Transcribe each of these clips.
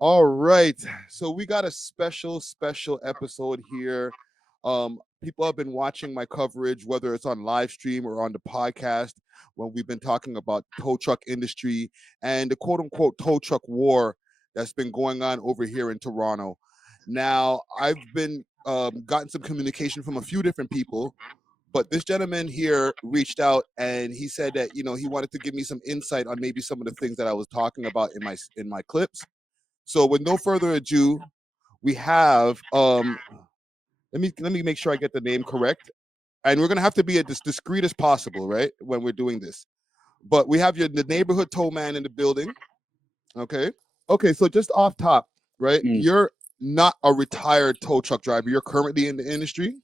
All right. So we got a special episode here. People have been watching my coverage, whether it's on live stream or on the podcast, when we've been talking about tow truck industry and the quote unquote tow truck war that's been going on over here in Toronto. Now, I've been gotten some communication from a few different people, but this gentleman here reached out and he said that he wanted to give me some insight on maybe some of the things that I was talking about in my clips. So with no further ado, we have let me make sure I get the name correct. And we're gonna have to be as discreet as possible, right? When we're doing this. But we have the neighborhood tow man in the building. Okay. Okay, so just off top, right? Mm. You're not a retired tow truck driver. You're currently in the industry.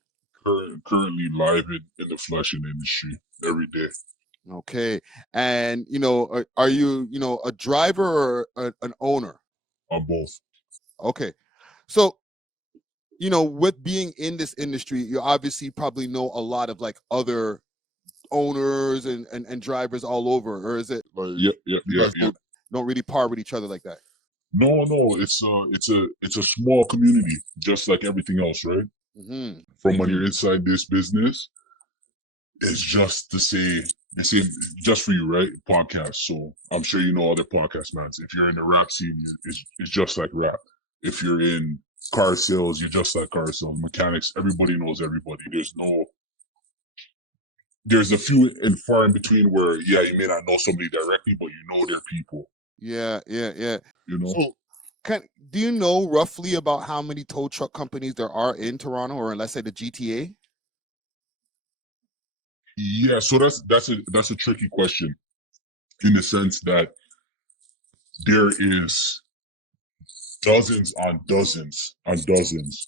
Currently live in the fashion industry every day. Okay. And are you, a driver or an owner? On both. Okay. So with being in this industry, you obviously probably know a lot of like other owners and drivers all over, or is it like Yep. you guys don't really par with each other like that? No, it's a small community, just like everything else, right? Mm-hmm. From when you're inside this business, it's just the same, just for you, right? Podcast. So I'm sure you know other podcast mans. If you're in the rap scene, it's just like rap. If you're in car sales, you're just like car sales. Mechanics, everybody knows everybody. There's a few and far in between where, yeah, you may not know somebody directly, but you know their people. Yeah. You know. So, do you know roughly about how many tow truck companies there are in Toronto, or let's say the GTA? Yeah, so that's a tricky question in the sense that there is dozens,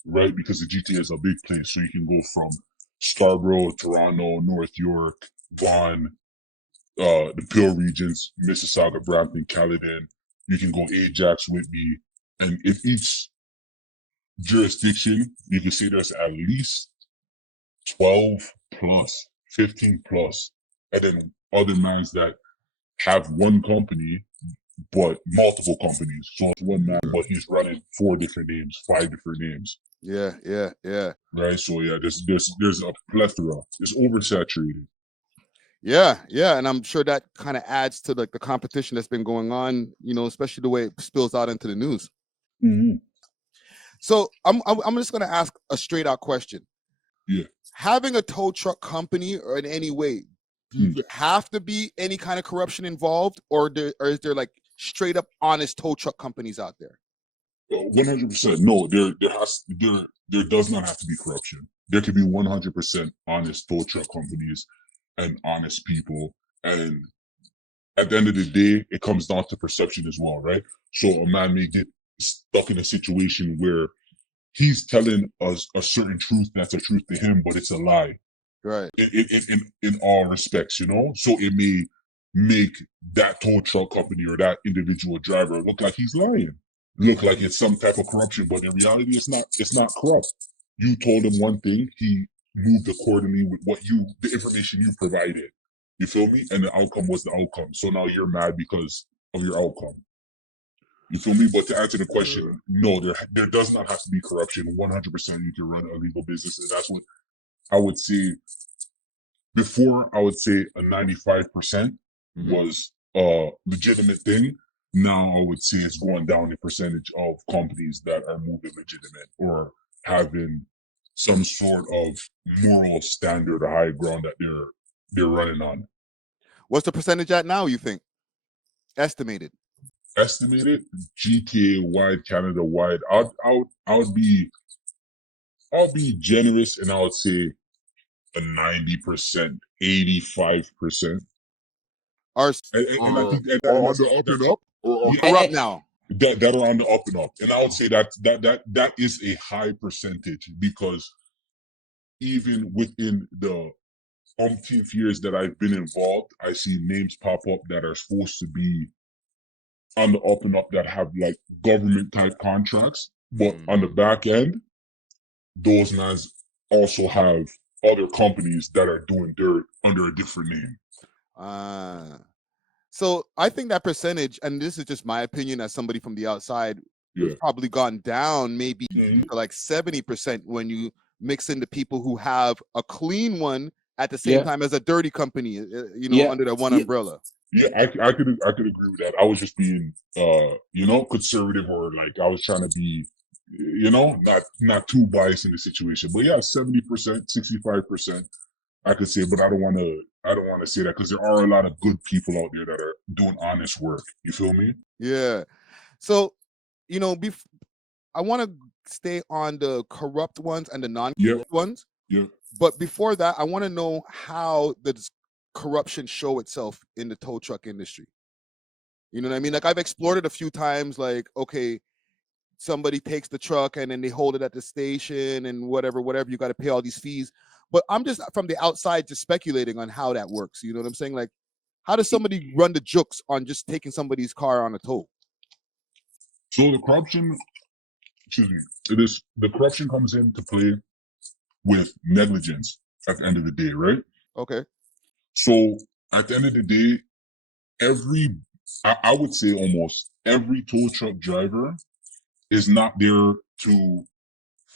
right? Because the GTA is a big place, so you can go from Scarborough, Toronto, North York, Vaughan, the Peel regions, Mississauga, Brampton, Caledon. You can go Ajax, Whitby, and in each jurisdiction, you can see there's at least 12 plus, 15 plus, and then other mans that have one company but multiple companies. So it's one man, but he's running 4 different names, 5 different names. Yeah. Right. So yeah, there's a plethora. It's oversaturated. Yeah, and I'm sure that kind of adds to like the competition that's been going on, especially the way it spills out into the news. Mm-hmm. So I'm just gonna ask a straight out question. Yeah. Having a tow truck company or in any way, do you have to be any kind of corruption involved, or is there like straight up honest tow truck companies out there? 100%. No, there does not have to be corruption. There can be 100% honest tow truck companies and honest people. And at the end of the day, it comes down to perception as well, right? So a man may get stuck in a situation where he's telling us a certain truth that's a truth to him, but it's a lie. Right. In all respects, So it may make that tow truck company or that individual driver look like he's lying. Look like it's some type of corruption, but in reality it's not corrupt. You told him one thing, he moved accordingly with the information you provided. You feel me? And the outcome was the outcome. So now you're mad because of your outcome. You feel me? But to answer the question, no, there does not have to be corruption. 100% you can run a legal business, and that's what I would say. Before, I would say a 95% was a legitimate thing. Now, I would say it's going down the percentage of companies that are moving legitimate or having some sort of moral standard or high ground that they're running on. What's the percentage at now, you think? Estimated GTA wide, Canada wide. I'll be generous and I would say a 90%, 85%. And I think are on the up and up, or are up now? that are on the up and up. And I would say that is a high percentage because even within the umpteenth years that I've been involved, I see names pop up that are supposed to be on the up and up that have like government type contracts, but on the back end, those mans also have other companies that are doing dirt under a different name. So I think that percentage, and this is just my opinion as somebody from the outside, Yeah. probably gone down maybe Mhm. to like 70% when you mix in the people who have a clean one at the same Yeah. time as a dirty company, Yeah. under that one Yeah. umbrella. Yeah, I could agree with that. I was just being conservative, or like I was trying to be, not too biased in the situation. But yeah, 70%, 65%, I could say, but I don't want to say that because there are a lot of good people out there that are doing honest work. You feel me? Yeah. So, I want to stay on the corrupt ones and the non Yep, ones. yep. But before that, I want to know how does corruption show itself in the tow truck industry? You know what I mean? Like I've explored it a few times. Like, okay, somebody takes the truck and then they hold it at the station and whatever. You got to pay all these fees. But I'm just from the outside just speculating on how that works. You know what I'm saying? Like, how does somebody run the jokes on just taking somebody's car on a tow? So the corruption, excuse me, the corruption comes into play with negligence at the end of the day, right? Okay. So at the end of the day, every I would say almost every tow truck driver is not there to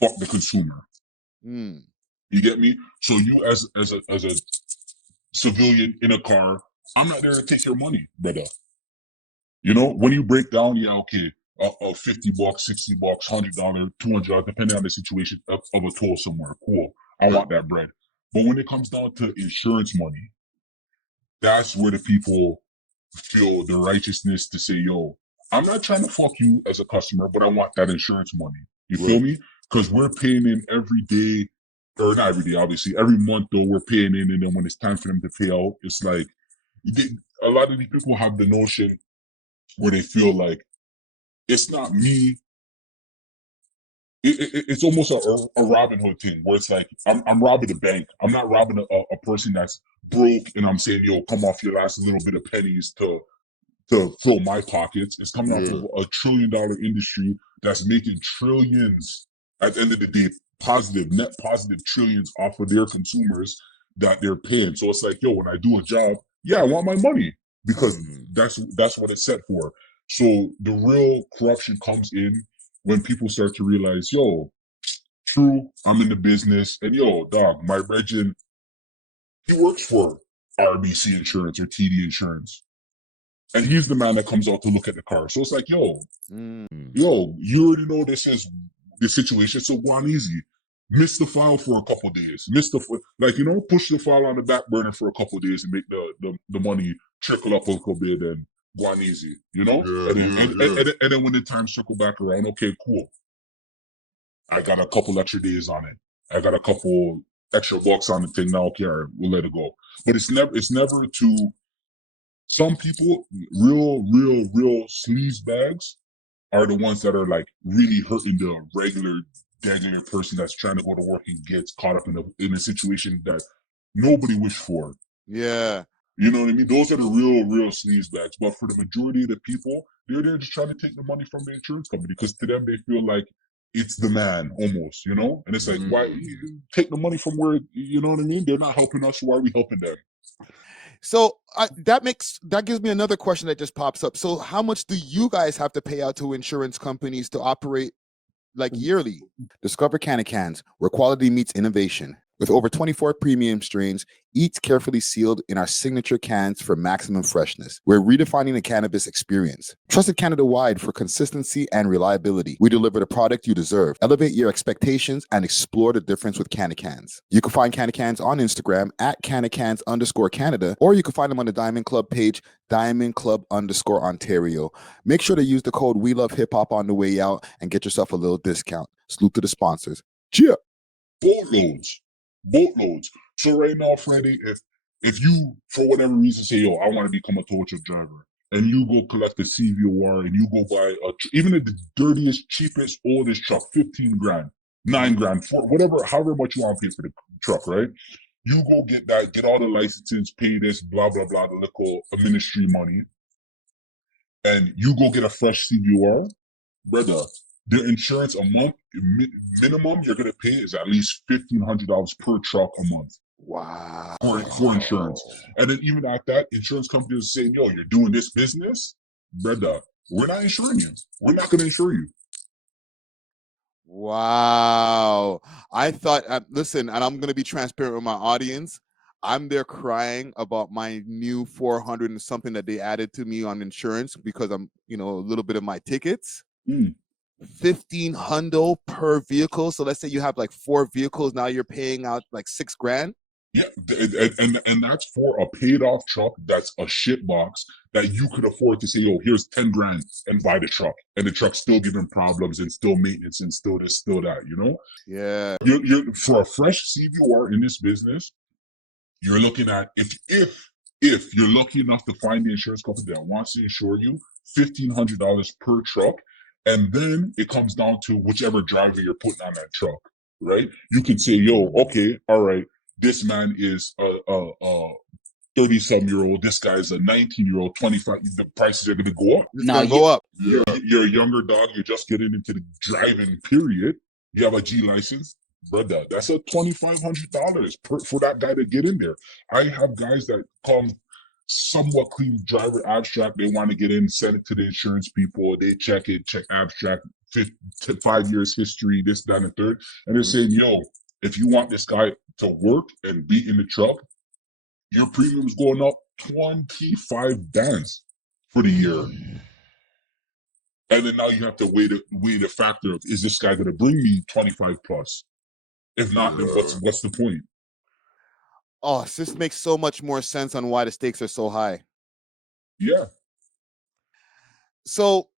fuck the consumer. Mm, You get me? So you as a civilian in a car, I'm not there to take your money, brother. When you break down, yeah, okay, $50, $60, $100, $200, depending on the situation of a toll somewhere. Cool. I want that bread. But when it comes down to insurance money, that's where the people feel the righteousness to say, yo, I'm not trying to fuck you as a customer, but I want that insurance money. You feel right. me? Because we're paying in every day, or not every day, obviously. Every month, though, we're paying in. And then when it's time for them to pay out, it's like a lot of these people have the notion where they feel like it's not me. It's almost a Robin Hood thing where it's like I'm robbing a bank. I'm not robbing a person that's broke and I'm saying, yo, come off your last little bit of pennies to fill my pockets. It's coming off Yeah. of $1 trillion industry that's making trillions at the end of the day, positive, net positive trillions off of their consumers that they're paying. So it's like, yo, when I do a job, yeah, I want my money because Mm, that's what it's set for. So the real corruption comes in when people start to realize, yo, true, I'm in the business, and yo, dog, my regent, he works for RBC Insurance or TD Insurance. And he's the man that comes out to look at the car. So it's like, mm. you already know this is the situation. So go on easy. Miss the file for a couple days. Push the file on the back burner for a couple days and make the money trickle up a little bit and go on easy. Yeah, And then yeah, and, yeah. and, and then when the time circle back around, okay, cool. I got a couple extra days on it. I got a couple extra bucks on the thing now. Okay, all right, we'll let it go. But it's never to some people, real sleaze bags are the ones that are like really hurting the regular person that's trying to go to work and gets caught up in a situation that nobody wished for. Yeah. You know what I mean? Those are the real sleaze bags. But for the majority of the people, they're there just trying to take the money from the insurance company because to them they feel like it's the man almost. And it's like, why Mm. you take the money from where you know what I mean? They're not helping us, why are we helping them? So that gives me another question that just pops up. So how much do you guys have to pay out to insurance companies to operate like yearly? Discover Cans, where quality meets innovation. With over 24 premium strains, each carefully sealed in our signature cans for maximum freshness. We're redefining the cannabis experience. Trusted Canada-wide for consistency and reliability. We deliver the product you deserve. Elevate your expectations and explore the difference with Cans. You can find Cans on Instagram at @Canada_Canada, or you can find them on the Diamond Club page, Diamond Club_Ontario. Make sure to use the code WeLoveHipHop on the way out and get yourself a little discount. Salute to the sponsors. Cheer. Boatloads, boatloads. So right now, Freddie, if you for whatever reason say, yo, I want to become a tow truck driver, and you go collect the CVOR and you go buy even the dirtiest, cheapest, oldest truck, 15 grand, 9 grand, for whatever, however much you want to pay for the truck, right? You go get that, get all the licenses, pay this, blah blah blah, the little ministry money, and you go get a fresh CVOR, brother, their insurance a month minimum you're gonna pay is at least $1,500 per truck a month Wow. for insurance. And then even at that, insurance companies saying, "Yo, you're doing this business, brother. We're not insuring you. We're not gonna insure you." Wow. I thought, listen, and I'm going to be transparent with my audience. I'm there crying about my new 400 and something that they added to me on insurance because I'm, a little bit of my tickets. Mm. 1,500 per vehicle. So let's say you have like 4 vehicles. Now you're paying out like $6,000. Yeah, and that's for a paid off truck that's a shit box that you could afford to say, oh, here's 10 grand and buy the truck. And the truck's still giving problems and still maintenance and still this, still that, you know? Yeah. You're for a fresh CVR in this business, you're looking at if you're lucky enough to find the insurance company that wants to insure you, $1,500 per truck, and then it comes down to whichever driver you're putting on that truck, right? You can say, yo, okay, all right, this man is a 30-some-year-old. This guy's a 19-year-old, 25. The prices are going to go up. It's going to go up. You're a younger dog. You're just getting into the driving period. You have a G license, brother. That's a $2,500 for that guy to get in there. I have guys that come somewhat clean driver abstract. They want to get in, send it to the insurance people. They check it, check abstract, 5 years history, this, that, and the third. And they're saying, yo, if you want this guy to work and be in the truck, your premium's going up 25 bands for the year. And then now you have to weigh the factor of, is this guy going to bring me 25 plus? If not, then what's the point? Oh, this makes so much more sense on why the stakes are so high. Yeah. So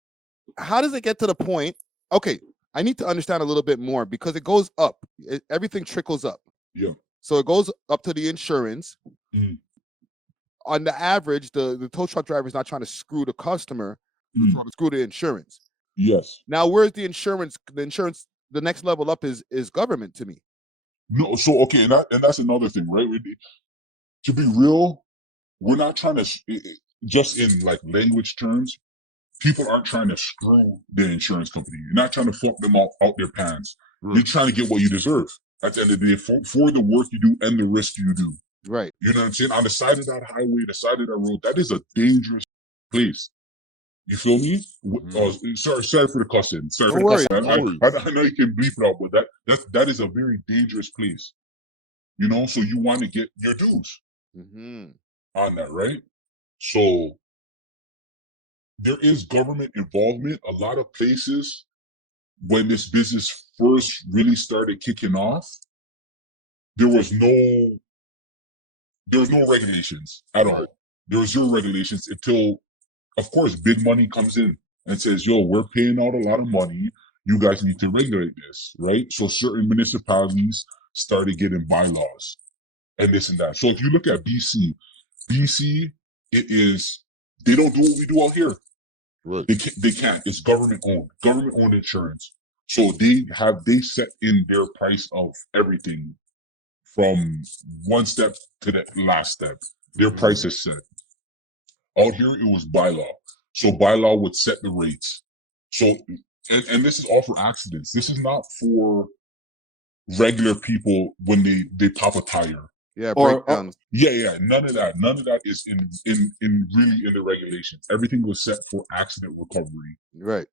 how does it get to the point? Okay, I need to understand a little bit more because it goes up. Everything trickles up. Yeah. So it goes up to the insurance. Mhm. On the average, the tow truck driver is not trying to screw the customer, trying to screw the insurance. Yes. Now, where's the insurance? The insurance, the next level up is government to me. No, so okay, and that's another thing, right? To be real, we're not trying to just in like language terms. People aren't trying to screw the insurance company. You're not trying to fuck them out their pants. You're trying to get what you deserve at the end of the day for the work you do and the risk you do. Right. You know what I'm saying? On the side of that highway, the side of that road, that is a dangerous place. You feel me? Sorry for the cussing. Sorry for the cussing. I know you can bleep it out, but that is a very dangerous place. You know, so you want to get your dues on that, right? So there is government involvement. A lot of places, when this business first really started kicking off, there was no regulations at all. There was zero regulations until, of course, big money comes in and says, yo, we're paying out a lot of money. You guys need to regulate this, right? So certain municipalities started getting bylaws and this and that. So if you look at BC, it is, they don't do what we do out here. Right. They can't. It's government owned insurance. So they set in their price of everything from one step to the last step. Their price is set. Out here, it was bylaw. So bylaw would set the rates. So, and this is all for accidents. This is not for regular people when they pop a tire. Yeah, breakdowns. Yeah. None of that. None of that is in really in the regulations. Everything was set for accident recovery. Right.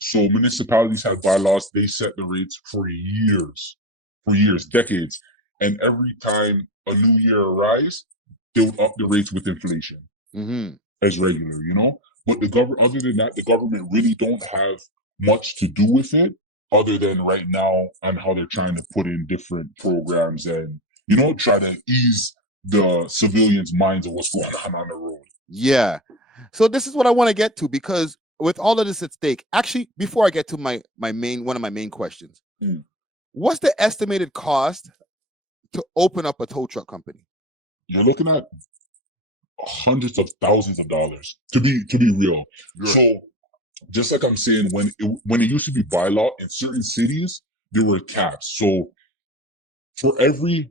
So municipalities had bylaws. They set the rates for years, decades. And every time a new year arrives, they would up the rates with inflation as regular, you know? But other than that, the government really don't have much to do with it other than right now and how they're trying to put in different programs and, you know, try to ease the civilians' minds of what's going on the road. Yeah. So this is what I want to get to because with all of this at stake, actually, before I get to one of my main questions, what's the estimated cost to open up a tow truck company? You're looking at hundreds of thousands of dollars to be real. Right. So just like I'm saying, when it used to be bylaw in certain cities, there were caps. So for every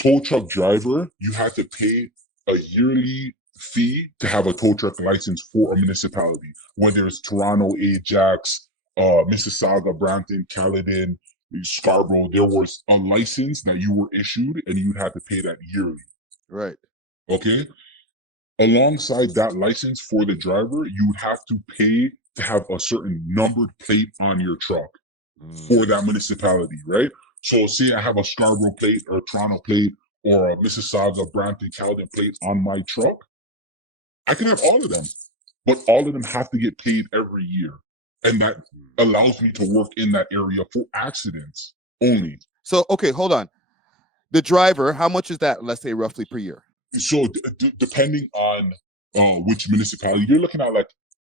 tow truck driver, you had to pay a yearly fee to have a tow truck license for a municipality, whether it's Toronto, Ajax, Mississauga, Brampton, Caledon, Scarborough. There was a license that you were issued and you had to pay that yearly. Right. Okay. Alongside that license for the driver, you would have to pay to have a certain numbered plate on your truck. for that municipality, right? So say I have a Scarborough plate or a Toronto plate or a Mississauga, Brampton, Caledon plate on my truck. I can have all of them, but all of them have to get paid every year. And that allows me to work in that area for accidents only. So, okay, hold on. The driver, how much is that, let's say, roughly per year? So depending on which municipality, you're looking at like,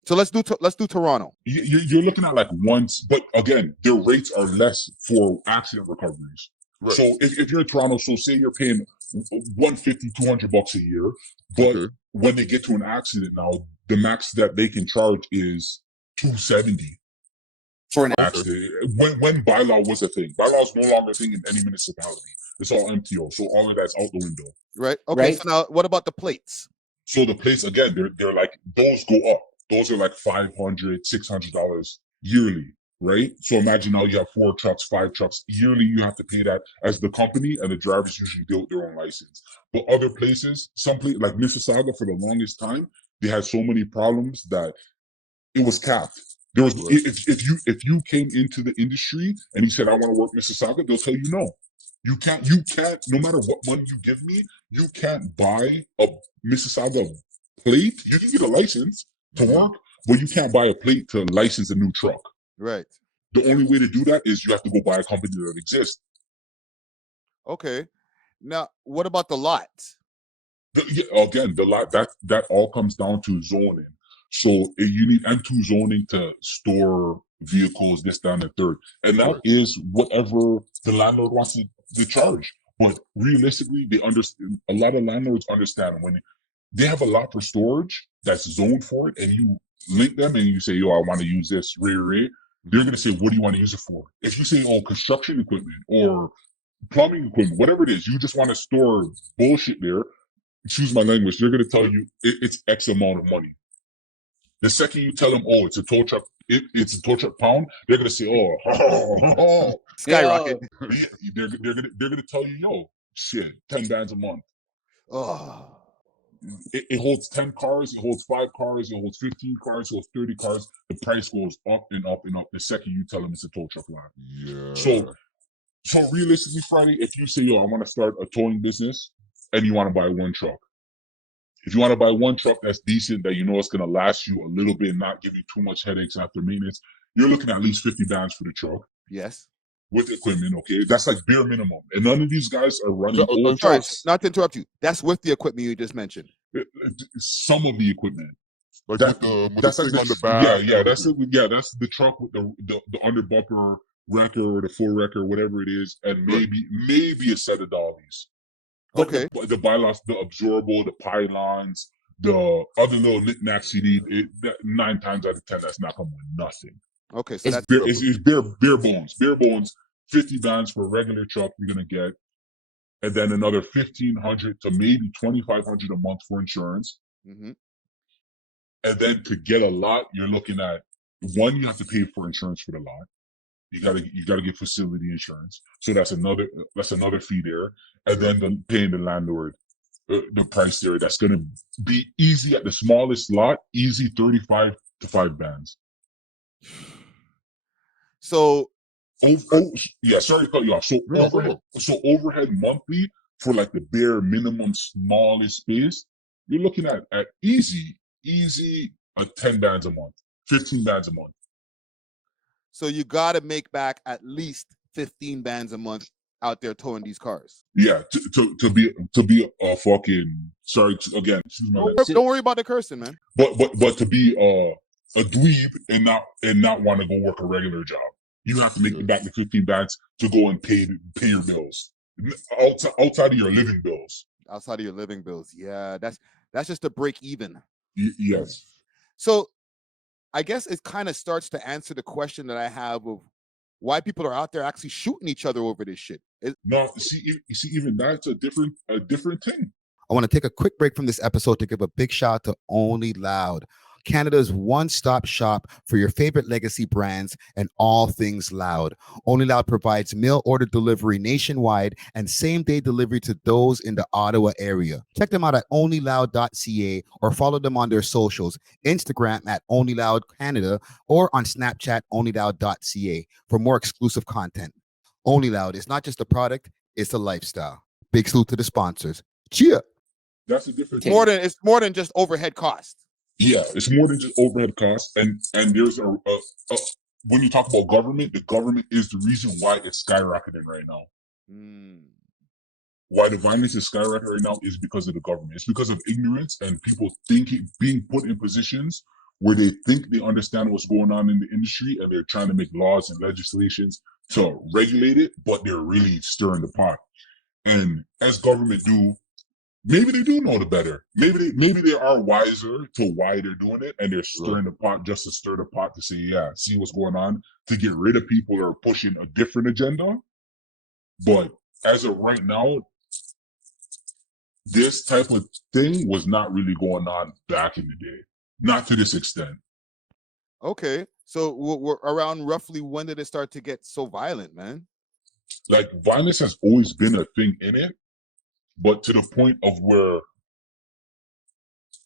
So let's do Toronto. you're looking at like once, but again, their rates are less for accident recoveries. Right. So if you're in Toronto, so say you're paying 150, 200 bucks a year, but Okay. when they get to an accident now, the max that they can charge is 270 for an accident. When bylaw was a thing, bylaw is no longer a thing in any municipality. It's all MTO, so all of that's out the window. Right. Okay. Right. So now, what about the plates? So the plates again, they're like, those go up. Those are like $500, $600 yearly, right? So imagine now you have 4 trucks, 5 trucks. Yearly, you have to pay that as the company, and the drivers usually deal with their own license. But other places, some places like Mississauga, for the longest time, they had so many problems that it was capped. There was if you came into the industry and you said I want to work Mississauga, they'll tell you no. You can't, no matter what money you give me, you can't buy a Mississauga plate. You can get a license to work, but you can't buy a plate to license a new truck. Right. The only way to do that is you have to go buy a company that exists. Okay. Now, what about the lot? Again, the lot that all comes down to zoning. So you need M2 zoning to store vehicles, this, that, and the third. And that is whatever the landlord wants to charge. But realistically, they understand. A lot of landlords understand when they have a lot for storage that's zoned for it, and you link them and you say, "Yo, I want to use this." They're gonna say, "What do you want to use it for?" If you say, "Oh, construction equipment or plumbing equipment, whatever it is, you just want to store bullshit there." Excuse my language. They're gonna tell you it's X amount of money. The second you tell them, "Oh, it's a tow truck," it's a tow truck pound, they're gonna say, "Oh, Skyrocket. they're gonna tell you, yo, shit, 10 bands a month. Oh. It holds 10 cars, it holds 5 cars, it holds 15 cars, it holds 30 cars. The price goes up and up and up the second you tell them it's a tow truck lot. Yeah. So realistically, Friday, if you say, yo, I want to start a towing business and you want to buy one truck. If you want to buy one truck that's decent, that you know it's going to last you a little bit, not give you too much headaches after maintenance, you're looking at least 50 bands for the truck. Yes. With equipment, okay? That's like bare minimum. And none of these guys are running old Sorry, trucks. not to interrupt you. That's with the equipment you just mentioned. Some of the equipment. Like That- with the that's thing like on the back. that's the truck with the under bumper wrecker or the full wrecker, whatever it is, and maybe a set of dollies. Okay. But the bylaws, the absorbable, the pylons, the other little knickknacks you need, 9 times out of 10, that's not coming with nothing. Okay. So It's that's bare bones. Bare bones. 50 bands for a regular truck you're gonna get, and then another 1,500 to maybe 2,500 a month for insurance. Mhm. And then to get a lot, you're looking at one, you have to pay for insurance for the lot. You gotta get facility insurance. So that's another fee there. And then paying the landlord the price there. That's gonna be easy at the smallest lot, easy 35 to 5 bands. so Yeah, sorry to cut you off. So overhead monthly for like the bare minimum smallest space, you're looking at easy 10 bands a month, 15 bands a month. so you got to make back at least 15 bands a month out there towing these cars. Yeah, to be a fucking again, excuse my language. Don't worry about the cursing, man. But to be a dweeb and not want to go work a regular job. You have to make back the 15 bands to go and pay your bills outside of your living bills. Outside of your living bills. Yeah, that's just a break even. Yes. So I guess it kind of starts to answer the question that I have of why people are out there actually shooting each other over this shit. No, see, even that's a different thing. I want to take a quick break from this episode to give a big shout out to Only Loud. Canada's one-stop shop for your favorite legacy brands and all things Loud. Only Loud provides mail order delivery nationwide and same-day delivery to those in the Ottawa area. Check them out at onlyloud.ca or follow them on their socials, Instagram at onlyloudcanada or on Snapchat onlyloud.ca for more exclusive content. Only Loud is not just a product, it's a lifestyle. Big salute to the sponsors. Cheer. That's a different It's more than just overhead cost. Yeah, it's more than just overhead costs, and there's a when you talk about government, the government is the reason why it's skyrocketing right now. Why the violence is skyrocketing right now is because of the government. It's because of ignorance and people thinking being put in positions where they think they understand what's going on in the industry, and they're trying to make laws and legislations to regulate it, but they're really stirring the pot. And as government do, maybe they do know the better. Maybe they are wiser to why they're doing it, and they're stirring the pot just to stir the pot to say, yeah, see what's going on, to get rid of people who are pushing a different agenda. But as of right now, this type of thing was not really going on back in the day, not to this extent. Okay, so we're around roughly when did it start to get so violent, man? Like violence has always been a thing in it, but to the point of where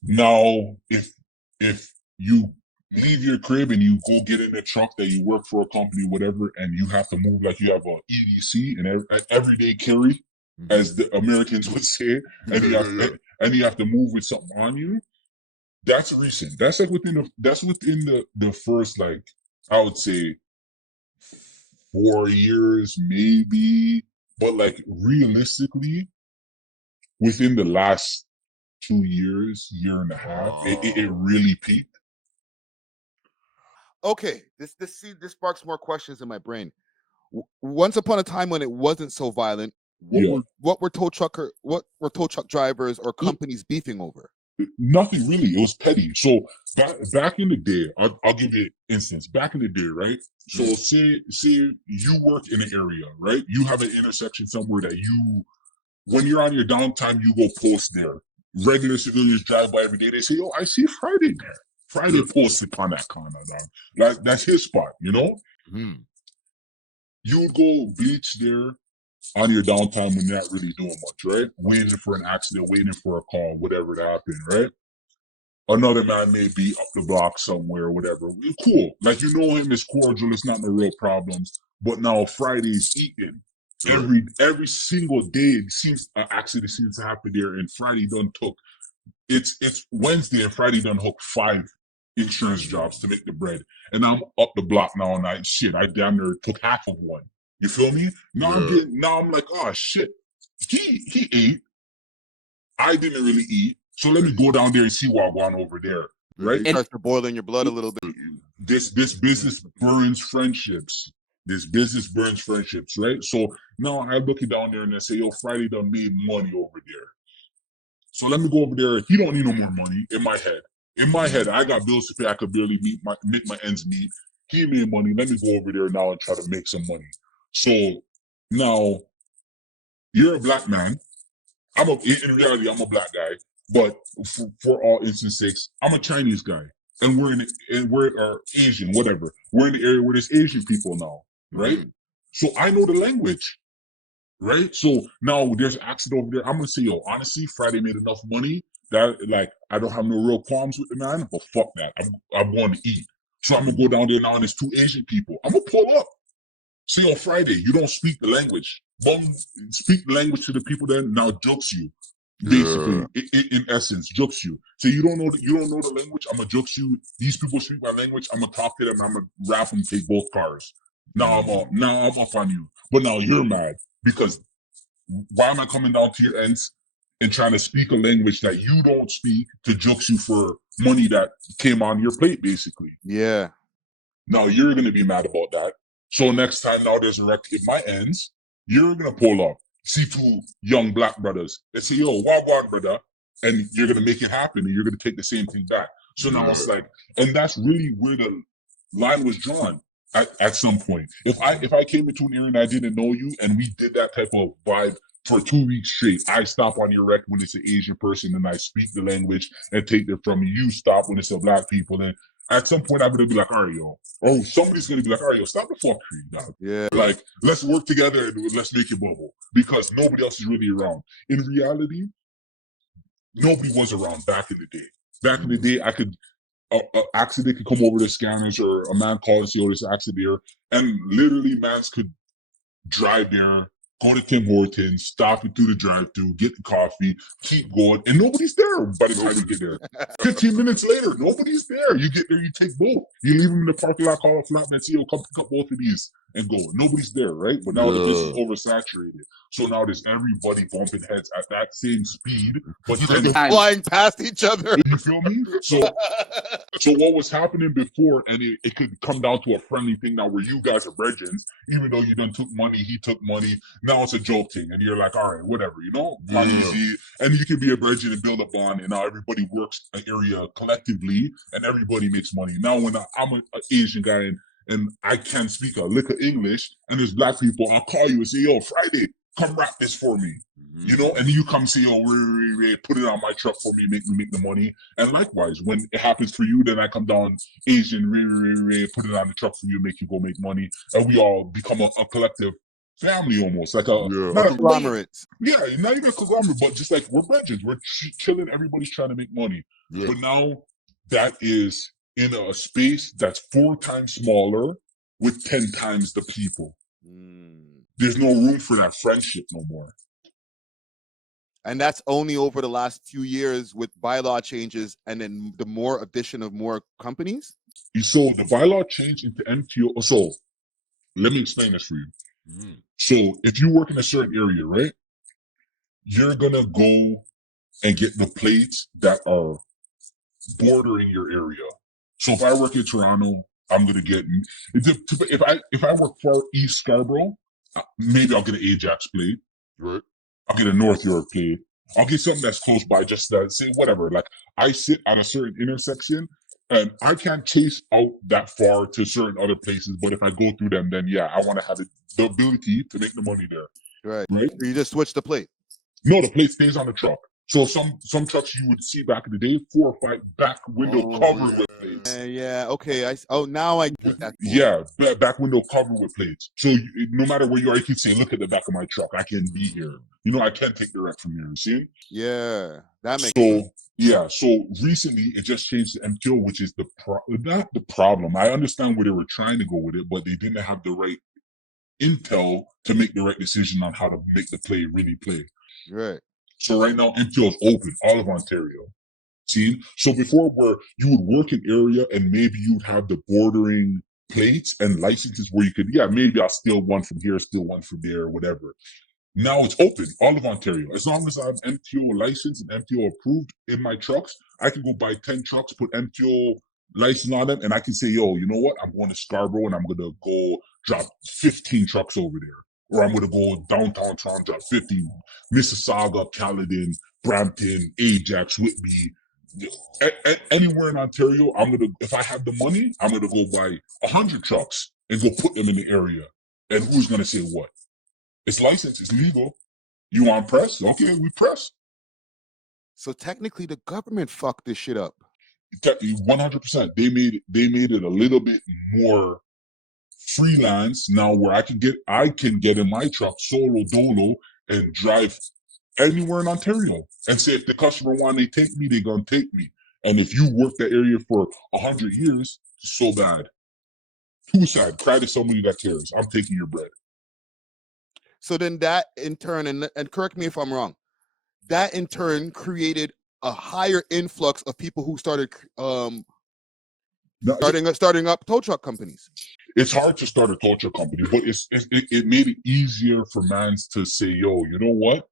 now, if you leave your crib and you go get in a truck that you work for a company, whatever, and you have to move like you have a EDC, an everyday carry, as the Americans would say, and you have to move with something on you. That's recent. That's like within the first, like, I would say 4 years maybe, but like realistically within the last 2 years, year and a half, it really peaked. Okay, this sparks more questions in my brain. Once upon a time when it wasn't so violent, what were tow truck drivers or companies beefing over? Nothing really. It was petty. So back in the day, I'll give you an instance. Back in the day, right? So say you work in an area, right? You have an intersection somewhere that when you're on your downtime, you go post there. Regular civilians drive by every day. They say, "Oh, I see Friday there. Friday posted on that corner, dog. That's his spot, you know." You would go beach there on your downtime when you're not really doing much, right? Waiting for an accident, waiting for a call, whatever to happen, right? Another man may be up the block somewhere, whatever. Cool. Like, you know him, it's cordial, it's not no real problems. But now Friday's eating. Every single day it seems an accident seems to happen there, and Friday done took it's Wednesday and Friday done hook 5 insurance jobs to make the bread. And I'm up the block now and I damn near took half of one. You feel me? Now I'm like, oh shit. He ate. I didn't really eat. So let me go down there and see what went over there. Right? It starts to boil in your blood a little bit. This business burns friendships. This business burns friendships, right? So now I look it down there and I say, yo, Friday done made money over there. So let me go over there. He don't need no more money in my head. In my head, I got bills to pay. I could barely make my ends meet. He made money. Let me go over there now and try to make some money. So now you're a black man. In reality, I'm a black guy, but for all instance sakes, I'm a Chinese guy, and we're Asian, whatever. We're in the area where there's Asian people now, right? So I know the language, right? So now there's an accident over there. I'm gonna say, yo, honestly, Friday made enough money that like I don't have no real qualms with the man, but fuck that, I'm going to eat. So I'm gonna go down there now, and there's 2 Asian people. I'm gonna pull up. Say on Friday, you don't speak the language. Speak the language to the people that now jokes you. Basically, in essence, jokes you. So you don't know the language. I'm gonna jokes you. These people speak my language. I'm gonna talk to them. I'm gonna rap them. Take both cars. Now I'm up on you. But now you're mad because why am I coming down to your ends and trying to speak a language that you don't speak to jokes you for money that came on your plate, basically? Yeah. Now you're gonna be mad about that. So next time now there's a wreck in my ends, you're gonna pull up, see 2 young black brothers and say, yo, wagwan, brother, and you're gonna make it happen and you're gonna take the same thing back. So now it's like, and that's really where the line was drawn at some point. If I came into an area and I didn't know you and we did that type of vibe for 2 weeks straight. I stop on your rec when it's an Asian person and I speak the language and take it from you. You stop when it's a black people. And at some point, I'm gonna be like, all right, yo. Or somebody's gonna be like, all right, yo, stop the fuckery, dog. Yeah. Like, let's work together and let's make it bubble because nobody else is really around. In reality, nobody was around back in the day. Back in the day, I could accident could come over the scanners or a man called and say, oh, there's an accident there. And literally, mans could drive there, go to Tim Hortons, stop it through the drive-through, get the coffee, keep going, and nobody's there by the time you get there. 15 minutes later, nobody's there. You get there, you take both. You leave them in the parking lot, call a flatman, say, yo, come pick up both of these and go. Nobody's there, right? But now the place is oversaturated. So now there's everybody bumping heads at that same speed, but then flying past each other. You feel me? So what was happening before, and it could come down to a friendly thing now where you guys are brethren, even though you done took money, he took money, now it's a joke thing, and you're like, all right, whatever, you know? Easy. And you can be a brethren and build a bond, and now everybody works an area collectively, and everybody makes money. Now when I'm an Asian guy and I can't speak a lick of English, and there's black people, I'll call you and say, yo, Friday, come rap this for me. You know, and you come say, oh, put it on my truck for me, make me make the money. And likewise, when it happens for you, then I come down Asian, put it on the truck for you, make you go make money. And we all become a collective family almost, like not a conglomerate. Yeah, not even a conglomerate, but just like we're brethren. We're chilling, everybody's trying to make money. Yeah. But now that is in a space that's 4 times smaller with 10 times the people. There's no room for that friendship no more. And that's only over the last few years with bylaw changes and then the more addition of more companies? So the bylaw changed into MTO. So let me explain this for you. So if you work in a certain area, right, you're going to go and get the plates that are bordering your area. So if I work in Toronto, I'm going to get, if I work far east Scarborough, maybe I'll get an Ajax plate. Right. I'll get a North York plate. I'll get something that's close by, just say whatever. Like I sit at a certain intersection and I can't chase out that far to certain other places. But if I go through them, then yeah, I want to have the ability to make the money there. Right. Right. You just switch the plate. No, the plate stays on the truck. So some trucks you would see back in the day, 4 or 5 back window covered with plates. Yeah. Okay. Now I get that. Yeah, back window covered with plates. So no matter where you are, you can say, "Look at the back of my truck. I can be here. You know, I can take the wreck from here." You see? Yeah, that makes sense. Yeah. So recently, it just changed to MTO, which is not the problem. I understand where they were trying to go with it, but they didn't have the right intel to make the right decision on how to make the play really play. Right. So right now, MTO is open, all of Ontario. See? So before where you would work an area and maybe you'd have the bordering plates and licenses where you could, maybe I'll steal one from here, steal one from there, or whatever. Now it's open, all of Ontario. As long as I'm MTO licensed and MTO approved in my trucks, I can go buy 10 trucks, put MTO license on them, and I can say, yo, you know what? I'm going to Scarborough and I'm going to go drop 15 trucks over there. Or I'm going to go downtown Toronto, drop 50, Mississauga, Caledon, Brampton, Ajax, Whitby, anywhere in Ontario. If I have the money, I'm going to go buy 100 trucks and go put them in the area. And who's going to say what? It's licensed, it's legal. You want press? Okay, we press. So technically the government fucked this shit up. 100%. They made it a little bit more freelance now where I can get in my truck solo dolo and drive anywhere in Ontario and say if the customer want they take me, they gonna take me. And if you work that area for 100 years, so bad. Too sad. Cry to somebody that cares. I'm taking your bread. So then that in turn, and correct me if I'm wrong, that in turn created a higher influx of people who started starting up tow truck companies. It's hard to start a tow truck company, but it made it easier for mans to say, yo, you know what?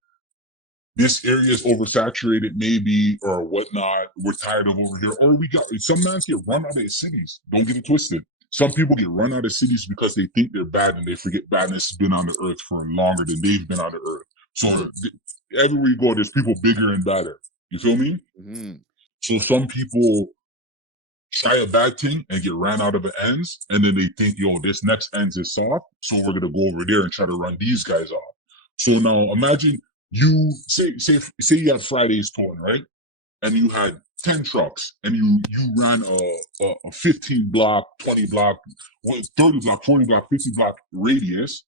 This area is oversaturated, maybe, or whatnot. We're tired of over here. Or some mans get run out of cities. Don't get it twisted. Some people get run out of cities because they think they're bad and they forget badness has been on the earth for longer than they've been on the earth. So everywhere you go, there's people bigger and better. You feel me? Mm-hmm. So some people try a bad thing and get ran out of the ends, and then they think, yo, this next ends is soft, so we're gonna go over there and try to run these guys off. So now imagine you say you had Friday's towing, right? And you had 10 trucks and you ran a 15 block, 20 block, 30 block, 40 block, 50 block radius.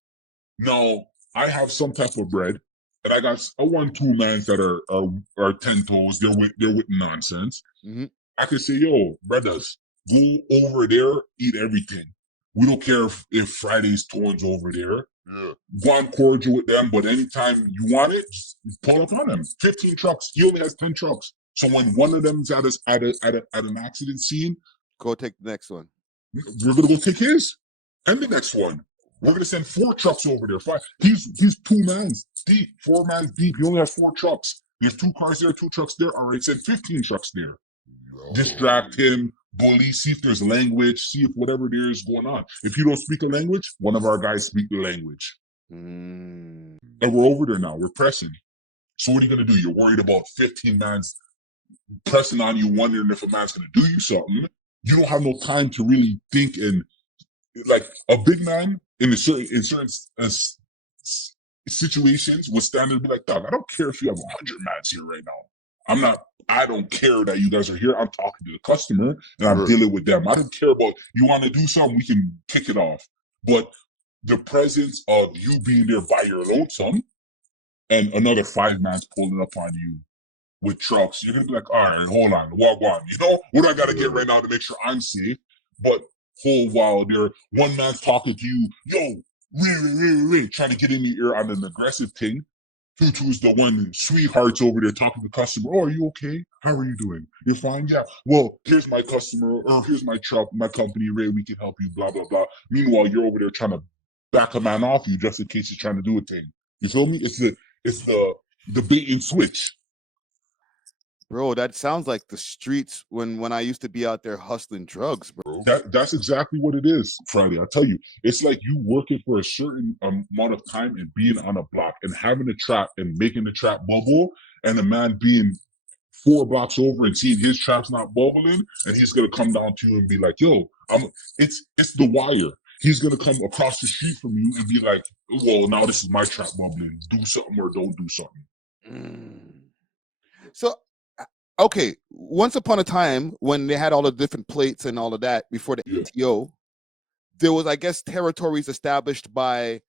Now I have some type of bread, and I got a 1-2 mans that are 10 toes. They're with nonsense. Mm-hmm. I could say, yo, brothers, go over there, eat everything. We don't care if Friday's torns over there. Yeah. Go on cordial with them, but anytime you want it, just pull up on them. 15 trucks. He only has 10 trucks. So when one of them's at an accident scene, Go take the next one. we're gonna go take his and the next one. We're gonna send 4 trucks over there. 5. He's 2 mans deep, 4 mans deep. He only has 4 trucks. There's 2 cars there, 2 trucks there. All right, send 15 trucks there. Distract him, bully, see if there's language, see if whatever there is going on. If you don't speak a language, one of our guys speak the language. And we're over there now. We're pressing. So what are you gonna do? You're worried about 15 mans pressing on you, wondering if a man's gonna do you something. You don't have no time to really think. And like a big man in certain situations would stand and be like, dog, I don't care if you have 100 mans here right now. I don't care that you guys are here. I'm talking to the customer and I'm dealing with them. I don't care about you want to do something, we can kick it off. But the presence of you being there by your lonesome and another 5 mans pulling up on you with trucks, you're gonna be like, all right, hold on, walk on. You know what I gotta get right now to make sure I'm safe. But whole while there, one man's talking to you, yo, trying to get in your ear on an aggressive thing. Tutu's the one sweethearts over there talking to the customer. Oh, are you okay? How are you doing? You're fine? Yeah. Well, here's my customer, or here's my truck, my company, Ray, we can help you, blah, blah, blah. Meanwhile, you're over there trying to back a man off you just in case he's trying to do a thing. You feel me? It's the bait and switch. Bro, that sounds like the streets when I used to be out there hustling drugs, bro. That's exactly what it is, Friday. I tell you, it's like you working for a certain amount of time and being on a block and having a trap and making the trap bubble, and a man being 4 blocks over and seeing his trap's not bubbling, and he's gonna come down to you and be like, "Yo, it's the wire." He's gonna come across the street from you and be like, "Well, now this is my trap bubbling. Do something or don't do something." So, okay, once upon a time when they had all the different plates and all of that before the ATO, there was, I guess, territories established by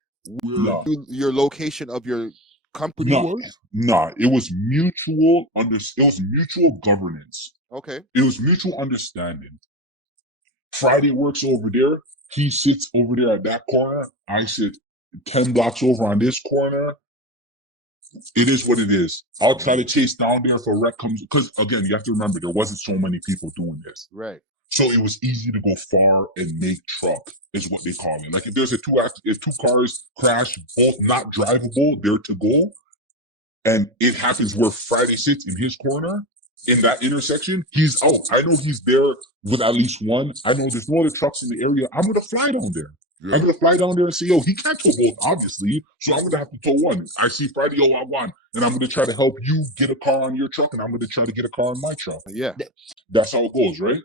your location of your company was? Nah, it was mutual governance. Okay. It was mutual understanding. Friday works over there. He sits over there at that corner. I sit 10 blocks over on this corner. It is what it is. I'll try to chase down there if a wreck comes. Because, again, you have to remember, there wasn't so many people doing this. Right. So it was easy to go far and make truck, is what they call it. Like if there's if 2 cars crash, both not drivable, they're to go, and it happens where Friday sits in his corner, in that intersection, he's out. I know he's there with at least one. I know there's no other trucks in the area. I'm gonna fly down there. Yeah. I'm gonna fly down there and say, yo, he can't tow both, obviously. So I'm gonna have to tow one. I see Friday, yo, I want. And I'm gonna try to help you get a car on your truck, and I'm gonna try to get a car on my truck. Yeah. That's how it goes, right?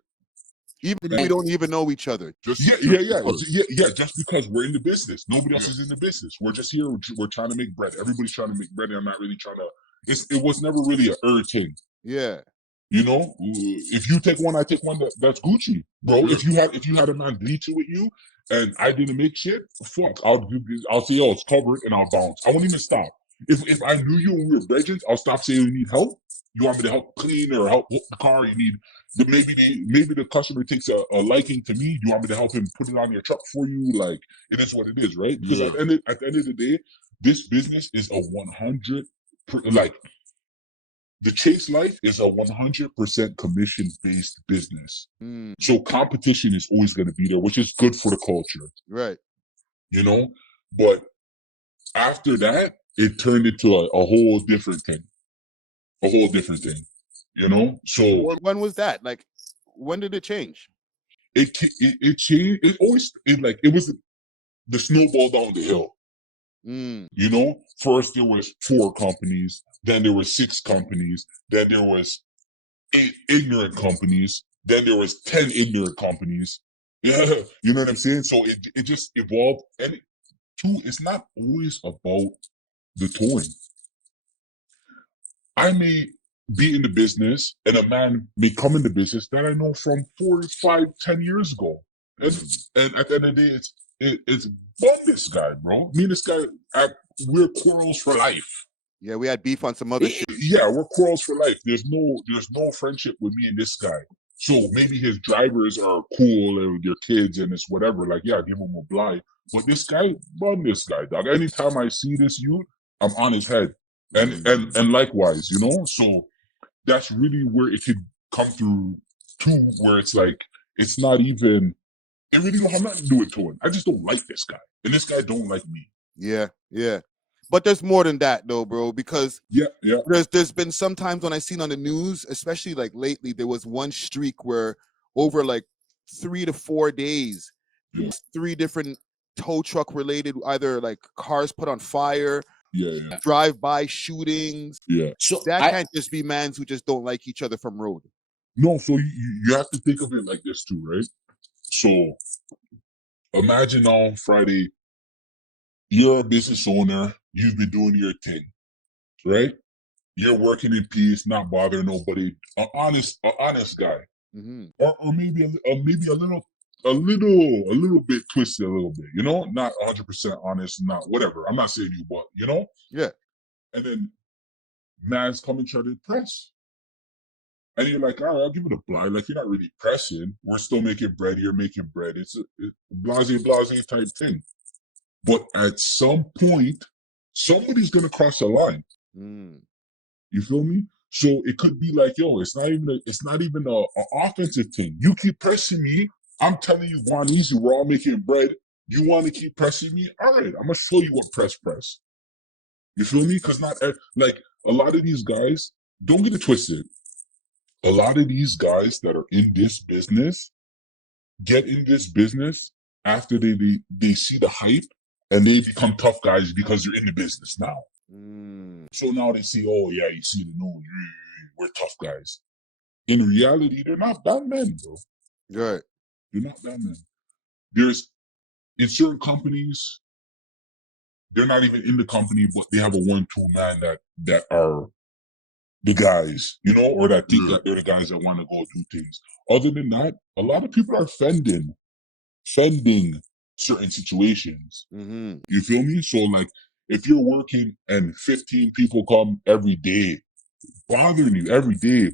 Even if we don't even know each other. Just because we're in the business. Nobody else is in the business. We're just here. We're trying to make bread. Everybody's trying to make bread, and I'm not really trying to. It was never really a thing. Yeah. You know, if you take one, I take one. That's Gucci, bro. Yeah. If you had a man bleach it with you, and I didn't make shit, fuck. I'll say, oh, it's covered, and I'll bounce. I won't even stop. If I knew you and we were legends, I'll stop saying you need help. You want me to help clean or help whoop the car? You need maybe the customer takes a liking to me. You want me to help him put it on your truck for you? Like it is what it is, right? Because at the end of the day, this business is a 100 like. The Chase life is a 100% commission-based business. So competition is always going to be there, which is good for the culture. Right. You know? But after that, it turned into a whole different thing. A whole different thing. You know? So when was that? Like, when did it change? It changed. It was the snowball down the hill. You know? First there was 4 companies. Then there were 6 companies. Then there was 8 ignorant companies. Then there was 10 ignorant companies. Yeah, you know what I'm saying? So it just evolved. And it's not always about the towing. I may be in the business, and a man may come in the business that I know from 4, 5, 10 years ago, and Mm. and at the end of the day, it's bum this guy, bro. Me and this guy, we're quarrels for life. Yeah, we had beef on some other shit. Yeah, we're quarrels for life. There's no friendship with me and this guy. So maybe his drivers are cool and their kids and it's whatever. Like, yeah, give him a blind. But this guy, bun this guy, dog. Anytime I see this youth, I'm on his head. And likewise, you know. So that's really where it could come through too, where it's like it's not even. It really don't have nothing to do with towing. I just don't like this guy, and this guy don't like me. Yeah, yeah. But there's more than that though, bro, because Yeah, yeah, there's been some times when I seen on the news, especially like lately, there was one streak where over like 3 to 4 days, yeah, 3 different tow truck related, either like cars put on fire, yeah. drive-by shootings. Yeah. So That I can't just be mans who just don't like each other from road. No, so you have to think of it like this too, right? So imagine on Friday, you're a business owner, you've been doing your thing, right? You're working in peace, not bothering nobody, an honest guy, Mm-hmm. or maybe maybe a little bit twisted, a little bit, you know, not 100% honest, not whatever. I'm not saying you, but you know, Yeah. and then man's coming trying to impress. And you're like, all right, I'll give it a blind. Like, you're not really pressing. We're still making bread. You're making bread. It's a blase type thing. But at some point, somebody's going to cross the line. Mm. You feel me? So it could be like, yo, it's not even a offensive thing. You keep pressing me. I'm telling you, go on easy. We're all making bread. You want to keep pressing me? All right, I'm going to show you what press. You feel me? Because like a lot of these guys, don't get it twisted. A lot of these guys that are in this business get in this business after they see the hype and they become tough guys because they're in the business now. Mm. So now they see, oh yeah, you see the news, we're tough guys. In reality, they're not bad men, bro. Right. They're not bad men. There's in certain companies, they're not even in the company, but they have a 1-2 man that are the guys, you know, or that think that they're the guys that want to go do things. Other than that, a lot of people are fending certain situations. Mm-hmm. You feel me? So like, if you're working and 15 people come every day, bothering you every day,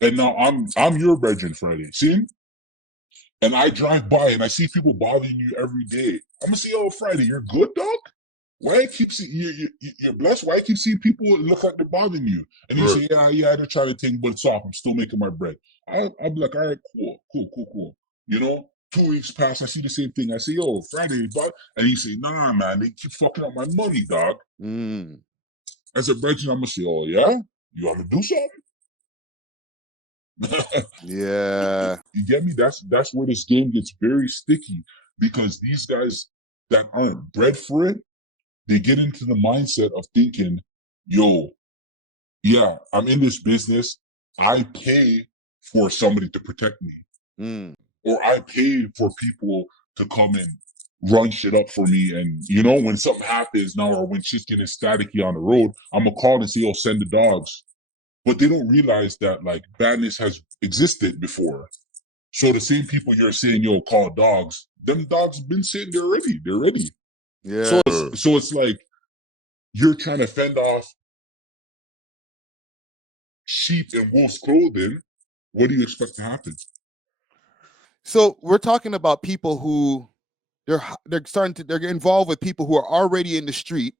and now I'm your brethren Friday, see? And I drive by and I see people bothering you every day. I'm gonna say, oh Friday, you're good, dog. Why I keep seeing you're blessed? Why I keep seeing people look like they're bothering you? And you say, yeah, they're trying to think, but it's off. I'm still making my bread. I'll be like, all right, cool. You know, 2 weeks pass, I see the same thing. I say, yo, Friday, but and you say, nah, man, they keep fucking up my money, dog. Mm. As a virgin, I'm gonna say, oh yeah, you want to do something? Yeah. You get me? That's where this game gets very sticky because these guys that aren't bred for it, they get into the mindset of thinking, yo, yeah, I'm in this business. I pay for somebody to protect me, Mm. or I pay for people to come and run shit up for me. And you know, when something happens now, or when shit's getting staticky on the road, I'm gonna call and say, "Oh, send the dogs." But they don't realize that like badness has existed before. So the same people you're saying, "Yo, call dogs," them dogs been sitting there ready. They're ready. Yeah. So it's like you're trying to fend off sheep in wolf's clothing. What do you expect to happen? So we're talking about people who they're involved with people who are already in the street,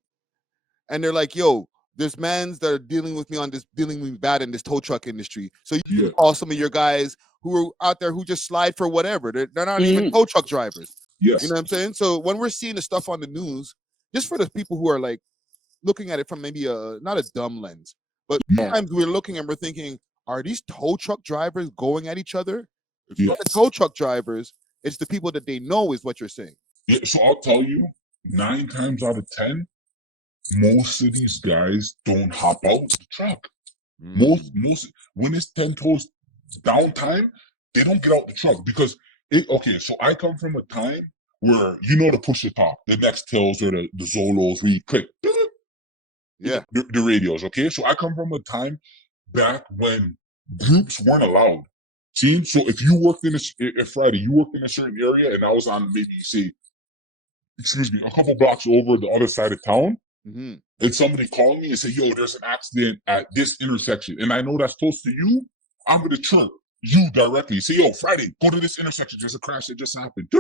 and they're like, yo, there's mans that are dealing with me bad in this tow truck industry. So you Yeah, can call some of your guys who are out there who just slide for whatever. They're not even Mhm. tow truck drivers. You yes, know what I'm saying? So when we're seeing the stuff on the news, just for the people who are like looking at it from maybe a not a dumb lens, but Yeah. sometimes we're looking and we're thinking, are these tow truck drivers going at each other? It's yeah, not the tow truck drivers, it's the people that they know, is what you're saying. yeah. So I'll tell you, 9 times out of 10, most of these guys don't hop out the truck. Mm. Most when it's 10 toes downtime, they don't get out the truck because okay. So I come from a time where you know to push the top, the Nextels or the Zolos, where you click Yeah. the radios. Okay, so I come from a time back when groups weren't allowed. See, so if you worked in a Friday, you worked in a certain area, and I was on maybe say, excuse me, a couple blocks over the other side of town, Mm-hmm. and somebody called me and said, "Yo, there's an accident at this intersection," and I know that's close to you, I'm gonna chirp you directly. Say, "Yo, Friday, go to this intersection. There's a crash that just happened."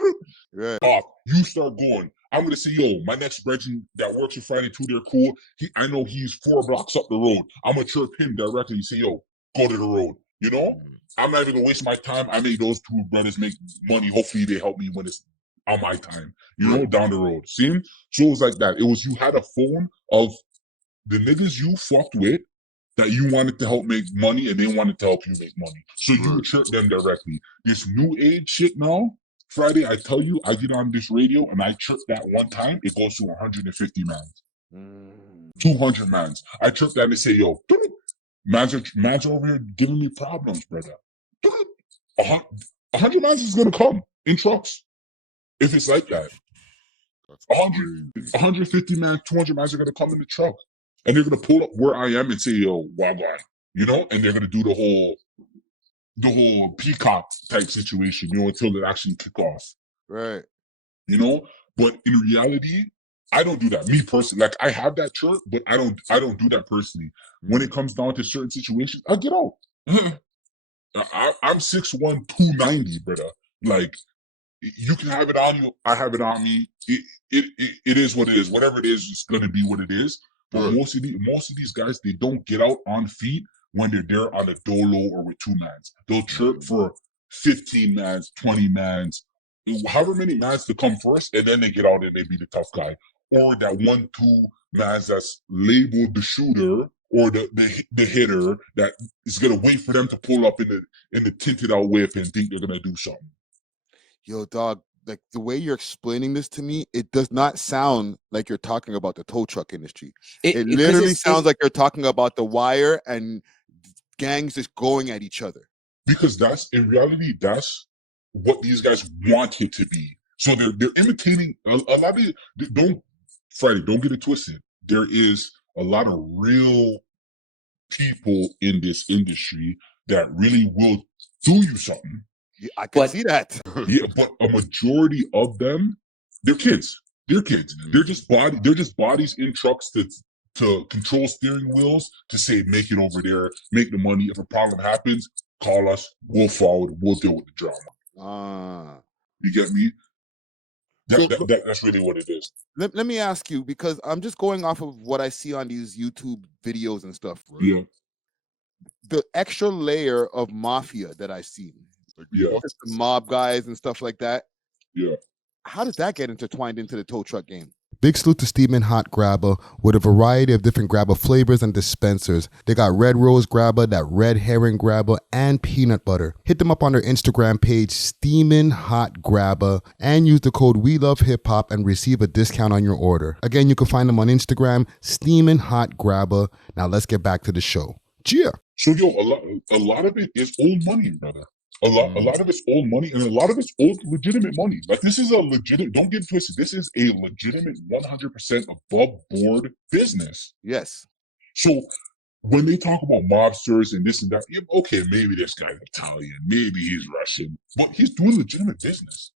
Right. Off, you start going. I'm gonna say, "Yo, my next Reggie that works with Friday too, they're cool. I know he's 4 blocks up the road. I'm gonna chirp him directly. Say, yo, go to the road. You know, I'm not even gonna waste my time. I made those two brothers make money. Hopefully, they help me when it's on my time. You know, down the road. See, so it was like that. It was you had a phone of the niggas you fucked with that you wanted to help make money and they wanted to help you make money. So you would chirp them directly. This new age shit now, Friday, I tell you, I get on this radio and I chirp that one time, it goes to 150 mans, 200 mans. I chirp that and they say, yo, mans are over here giving me problems, brother. 100 mans is going to come in trucks if it's like that. 150 man, 200 mans are going to come in the truck and they're going to pull up where I am and say, yo, wagwan, you know, and they're going to do the whole peacock type situation, you know, until it actually kick off, Right. you know. But in reality, I don't do that. Me personally, like I have that chirp, but I don't do that personally. When it comes down to certain situations, I get out. I'm 6'1", 290, brother. Like you can have it on you. I have it on me. It is what it is. Whatever it is, it's gonna be what it is. But most of these guys, they don't get out on feet when they're there on a dolo or with 2 mans. They'll chirp for 15 mans, 20 mans, however many mans to come first, and then they get out and they be the tough guy. Or that 1-2 mans that's labeled the shooter or the hitter that is gonna wait for them to pull up in the tinted out whip and think they're gonna do something. Yo, dog, like the way you're explaining this to me, it does not sound like you're talking about the tow truck industry. It literally sounds like you're talking about the wire and gangs just going at each other. Because that's in reality, that's what these guys want it to be. So they're imitating a lot of don't Friday, don't get it twisted. There is a lot of real people in this industry that really will do you something. Yeah, I can see that. Yeah, but a majority of them, they're kids. They're kids. They're just bodies in trucks to control steering wheels to say make it over there, make the money. If a problem happens, call us. We'll forward. We'll deal with the drama. You get me? That's really what it is. Let me ask you, because I'm just going off of what I see on these YouTube videos and stuff. Right? Yeah. The extra layer of mafia that I've seen, like the mob guys and stuff like that. Yeah. How did that get intertwined into the tow truck game? Big salute to Steamin' Hot Grabba with a variety of different grabba flavors and dispensers. They got red rose grabba, that red herring grabba, and peanut butter. Hit them up on their Instagram page, Steamin' Hot Grabba, and use the code welovehiphop and receive a discount on your order. Again, you can find them on Instagram, Steamin' Hot Grabba. Now let's get back to the show. Cheer. So yo, a lot of it is old money, brother. A lot of it's old money, and a lot of it's old legitimate money. Like this is a legitimate. Don't get twisted. This is a legitimate 100% above board business. Yes. So when they talk about mobsters and this and that, okay, maybe this guy's Italian, maybe he's Russian, but he's doing legitimate business.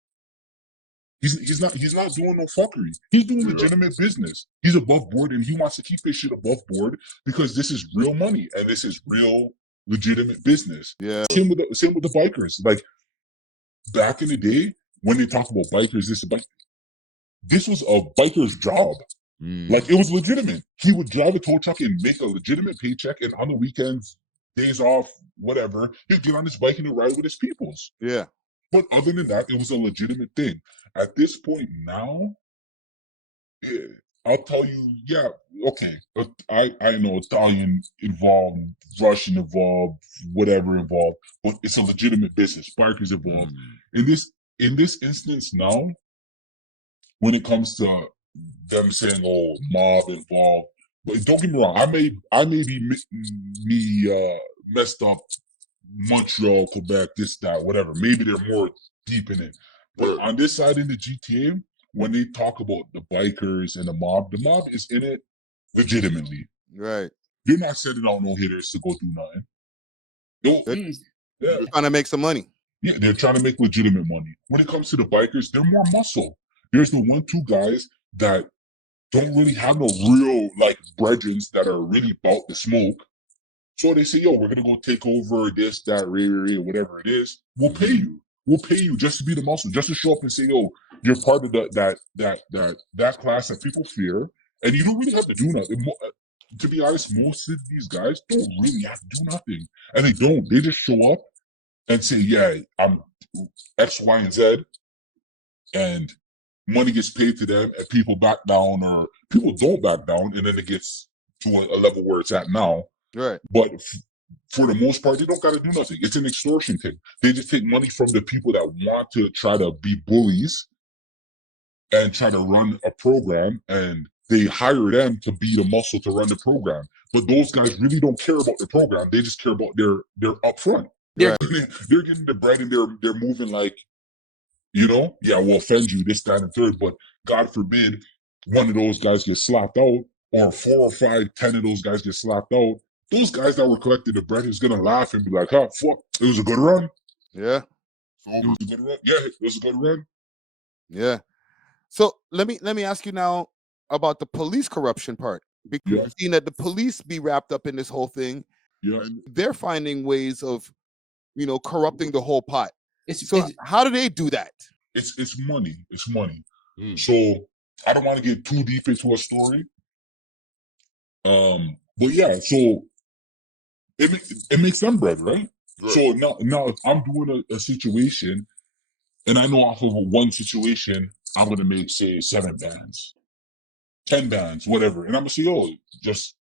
He's not doing no fuckery. He's doing legitimate business. He's above board, and he wants to keep his shit above board because this is real money and this is real legitimate business. Yeah. Same with the bikers. Like back in the day when they talk about bikers, this was a biker's job. Like it was legitimate. He would drive a tow truck and make a legitimate paycheck, and on the weekends, days off, whatever, he'd get on his bike and ride with his peoples. Yeah. But other than that, it was a legitimate thing. At this point now, I'll tell you, yeah, okay. I know Italian involved, Russian involved, whatever involved, but it's a legitimate business. Bikers involved. In this instance now, when it comes to them saying, "Oh, mob involved," but don't get me wrong, I may be messed up. Montreal, Quebec, this, that, whatever. Maybe they're more deep in it. But on this side in the GTA, when they talk about the bikers and the mob is in it legitimately. Right. They're not sending out no hitters to go do nothing. No, They're yeah, trying to make some money. yeah, they're trying to make legitimate money. When it comes to the bikers, they're more muscle. There's the 1, 2 guys that don't really have no real like brethren that are really about the smoke. So they say, yo, we're gonna go take over this, that, whatever it is. We'll pay you. We'll pay you just to be the muscle, just to show up and say, yo, you're part of that class that people fear, and you don't really have to do nothing. To be honest, most of these guys don't really have to do nothing, and they don't. They just show up and say, yeah, I'm X, Y, and Z, and money gets paid to them, and people back down, or people don't back down, and then it gets to a level where it's at now. Right. But for the most part, they don't got to do nothing. It's an extortion thing. They just take money from the people that want to try to be bullies and try to run a program, and they hire them to be the muscle to run the program. But those guys really don't care about the program. They just care about their upfront. They're, they're getting the bread, and they're moving like, yeah, we'll offend you, this, that, and third. But God forbid one of those guys gets slapped out, or 4 or 5, 10 of those guys get slapped out. Those guys that were collecting the bread is gonna laugh and be like, "Huh, fuck, it was a good run." Yeah. It was a good run. Yeah, it was a good run. Yeah. So let me ask you now about the police corruption part, because Yeah. you've seen that the police be wrapped up in this whole thing. Yeah, And they're finding ways of, corrupting the whole pot. It's How do they do that? it's money. It's money. So I don't want to get too deep into a story. But yeah, so it makes them bread, right? So now if I'm doing a situation, and I know off of one situation I'm gonna make, say, 7 bands, 10 bands, whatever, and I'm gonna say, oh, just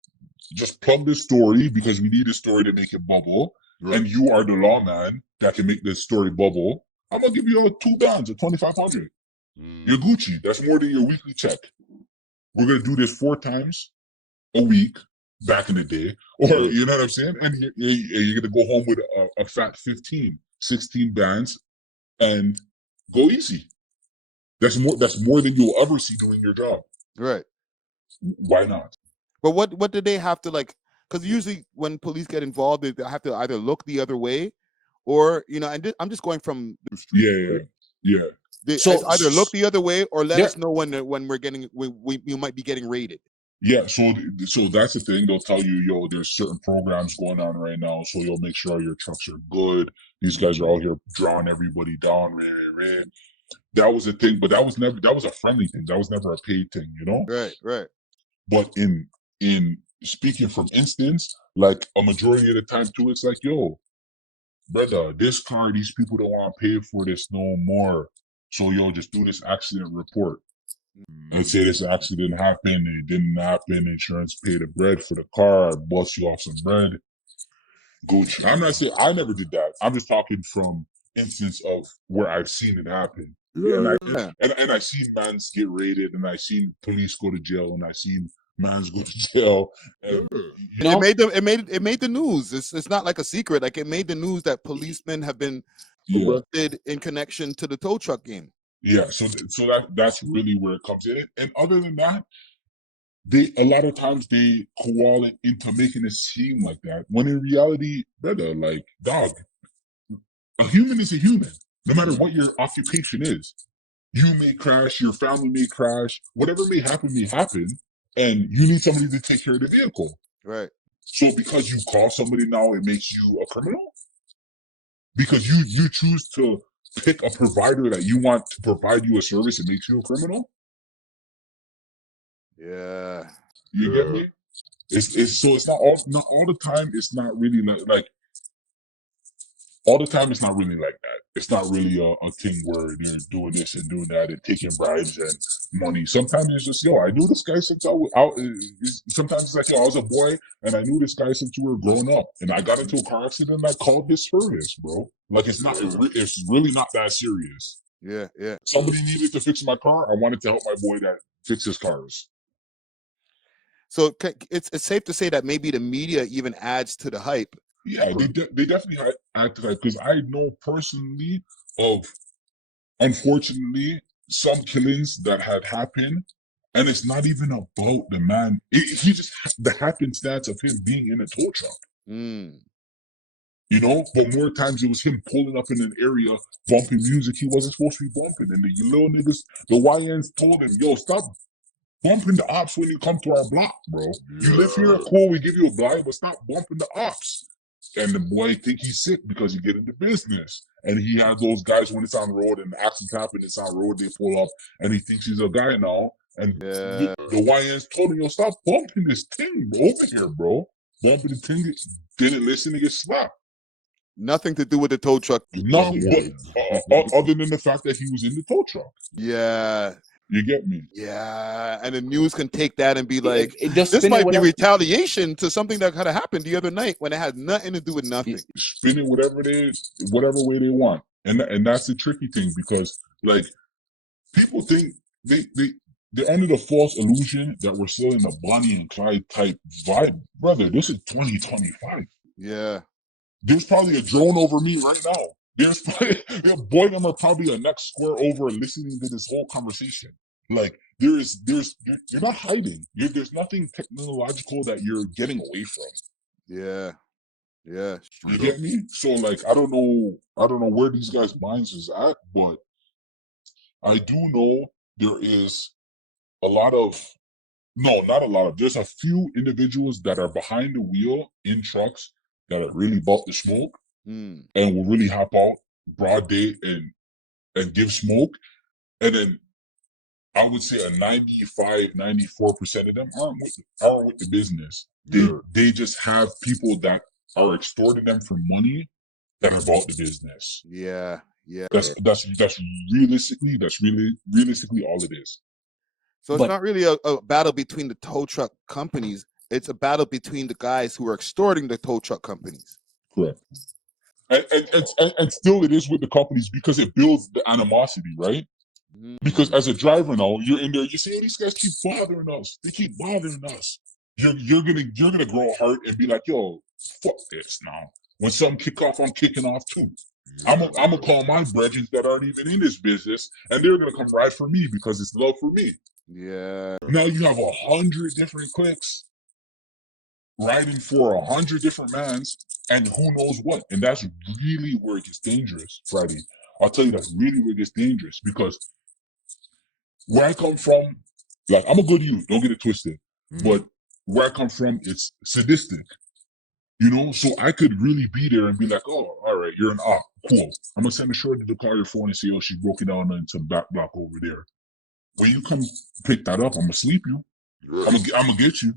plug this story because we need a story to make it bubble, and you are the lawman that can make this story bubble. I'm gonna give you 2 bands at 2,500. You're Gucci. That's more than your weekly check. We're gonna do this 4 times a week back in the day, or you know what I'm saying, and you're gonna go home with a fat 15, 16 bands and go easy. That's more than you'll ever see doing your job. Right. Why not? But what do they have to like? Because usually when police get involved, they have to either look the other way, or and I'm just going from the street. Yeah. It's either look the other way or let us know when we're getting we might be getting raided. Yeah, so that's the thing. They'll tell you, yo, there's certain programs going on right now, so you'll make sure your trucks are good. These guys are out here drawing everybody down. That was a thing, but that was a friendly thing. That was never a paid thing, Right. But in speaking from instance, like a majority of the time too, it's like, yo, brother, this car, these people don't want to pay for this no more. So yo, just do this accident report. Let's say this accident happened, it didn't happen, insurance paid the bread for the car, bust you off some bread. Gucci. I'm not saying I never did that. I'm just talking from instance of where I've seen it happen. And I've seen mans get raided, and I've seen police go to jail, and I've seen mans go to jail. And, it made the news. It's not like a secret. Like, it made the news that policemen have been arrested in connection to the tow truck game. Yeah, so that's really where it comes in. And other than that, a lot of times they koala it into making it seem like that, when in reality, brother, like, dog, a human is a human, no matter what your occupation is. You may crash, your family may crash, whatever may happen, and you need somebody to take care of the vehicle. Right. So because you call somebody now, it makes you a criminal? Because you choose to pick a provider that you want to provide you a service, it makes you a criminal? Yeah. You get me? It's not all the time. It's not really like all the time. It's not really like that. It's not really a thing where they're doing this and doing that and taking bribes and money. Sometimes it's just, yo, I knew this guy since I was out. Sometimes it's like, yo, I was a boy and I knew this guy since we were growing up, and I got into a car accident and I called his service, bro. Like, it's really not that serious. Yeah. Somebody needed to fix my car. I wanted to help my boy that fixes cars. So it's safe to say that maybe the media even adds to the hype. Yeah, they definitely add to that, because I know personally of unfortunately, some killings that had happened, and it's not even about the man. He just the happenstance of him being in a tow truck. Mm. You know, but more times it was him pulling up in an area, bumping music he wasn't supposed to be bumping. And the little niggas, the YNs told him, yo, stop bumping the ops when you come to our block, bro. You live here, cool, we give you a blind, but stop bumping the ops. And the boy think he's sick because he get into business. And he has those guys when it's on the road and the accident happen, it's on the road, they pull up and he thinks he's a guy now. And Yeah. the YNs told him, yo, stop bumping this thing over here, bro. Bumping the thing, didn't listen to get slapped. Nothing to do with the tow truck. Nothing, but other than the fact that he was in the tow truck. Yeah. You get me? Yeah. And the news can take that and be like, just this spin it might be whatever- retaliation to something that kind of happened the other night when it had nothing to do with nothing. Spin it whatever it is, whatever way they want. And that's the tricky thing because, like, people think they're under the false illusion that we're still in the Bonnie and Clyde type vibe. Brother, this is 2025. Yeah. There's probably a drone over me right now. There's probably, boy, them are probably a next square over listening to this whole conversation. Like, you're not hiding. There's nothing technological that you're getting away from. Yeah. Yeah. You get me? So, like, I don't know where these guys' minds is at, but I do know there is a lot of, no, not a lot of, there's a few individuals that are behind the wheel in trucks that are really about the smoke Mm. and will really hop out broad day and give smoke. And then I would say a 95, 94% of them aren't with the business. They just have people that are extorting them for money that are about the business. Yeah. Yeah. That's realistically all it is. So it's not really a battle between the tow truck companies. It's a battle between the guys who are extorting the tow truck companies. Correct. And still it is with the companies because it builds the animosity, right? Mm. Because as a driver now, you're in there, you see, oh, these guys keep bothering us. They keep bothering us. You're gonna grow a heart and be like, yo, fuck this now. When something kick off, I'm kicking off too. I'm gonna call my brethren that aren't even in this business, and they're gonna come ride for me because it's love for me. Yeah. Now you have 100 different cliques riding for 100 different mans, and who knows what. And that's really where it gets dangerous, Friday. I'll tell you, that's really where it gets dangerous because where I come from, like, I'm a good youth, don't get it twisted, but where I come from, it's sadistic. You know, so I could really be there and be like, oh, all right, you're an op, cool. I'm gonna send a shorty to call your phone and say, oh, she broke it down into back block over there. When you come pick that up, I'm gonna sleep you. I'm gonna get you.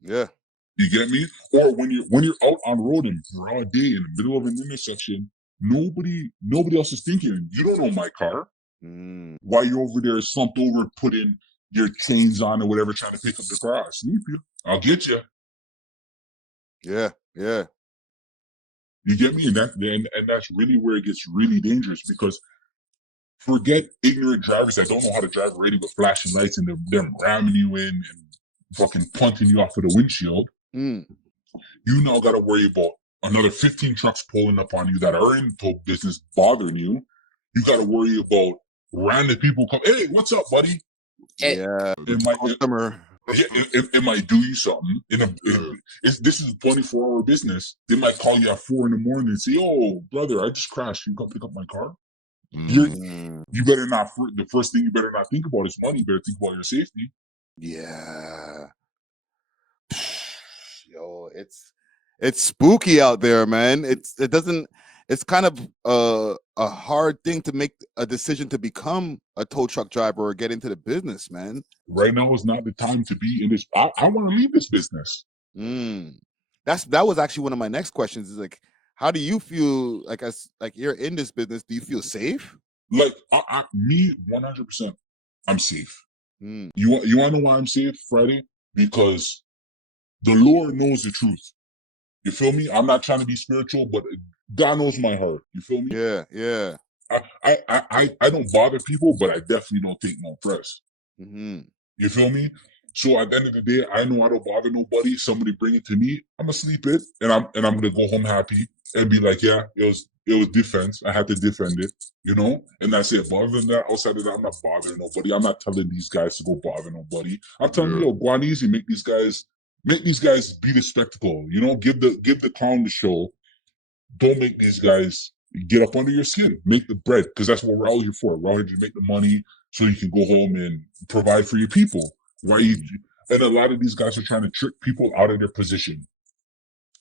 Yeah. You get me? Or when you're out on the road in broad day in the middle of an intersection, nobody else is thinking. You don't know my car. Mm. While you're over there slumped over, putting your chains on or whatever, trying to pick up the car, I'll sleep you. I'll get you. Yeah. Yeah. You get me? And that's really where it gets really dangerous because forget ignorant drivers that don't know how to drive already with flashing lights and them ramming you in and fucking punting you off of the windshield. Mm. You now got to worry about another 15 trucks pulling up on you that are in tow business bothering you. You got to worry about random people come, hey, what's up, buddy? Yeah. It might do you something. This is a 24-hour business. They might call you at 4 in the morning and say, oh, brother, I just crashed. You come pick up my car? You better not, the first thing you better not think about is money. You better think about your safety. Yeah. Yo, it's spooky out there, man. It's kind of a hard thing to make a decision to become a tow truck driver or get into the business, man. Right now is not the time to be in this. I want to leave this business. That was actually one of my next questions. Is like, how do you feel? Like, as like you're in this business, do you feel safe? Like me, 100%, I'm safe. Mm. You want to know why I'm safe, Friday? Because the Lord knows the truth. You feel me? I'm not trying to be spiritual, but God knows my heart. You feel me? Yeah, yeah. I don't bother people, but I definitely don't take no press. Mm-hmm. You feel me? So at the end of the day, I know I don't bother nobody. Somebody bring it to me, I'm gonna sleep it, and I'm gonna go home happy and be like, yeah, it it was defense. I had to defend it, you know, and that's it. But other than that, outside of that, I'm not bothering nobody. I'm not telling these guys to go bother nobody. I'm telling you, yo, go on easy, make these guys be the spectacle. You know, give the clown the show. Don't make these guys get up under your skin. Make the bread, because that's what we're all here for. We're all here to make the money so you can go home and provide for your people. Why you? And a lot of these guys are trying to trick people out of their position.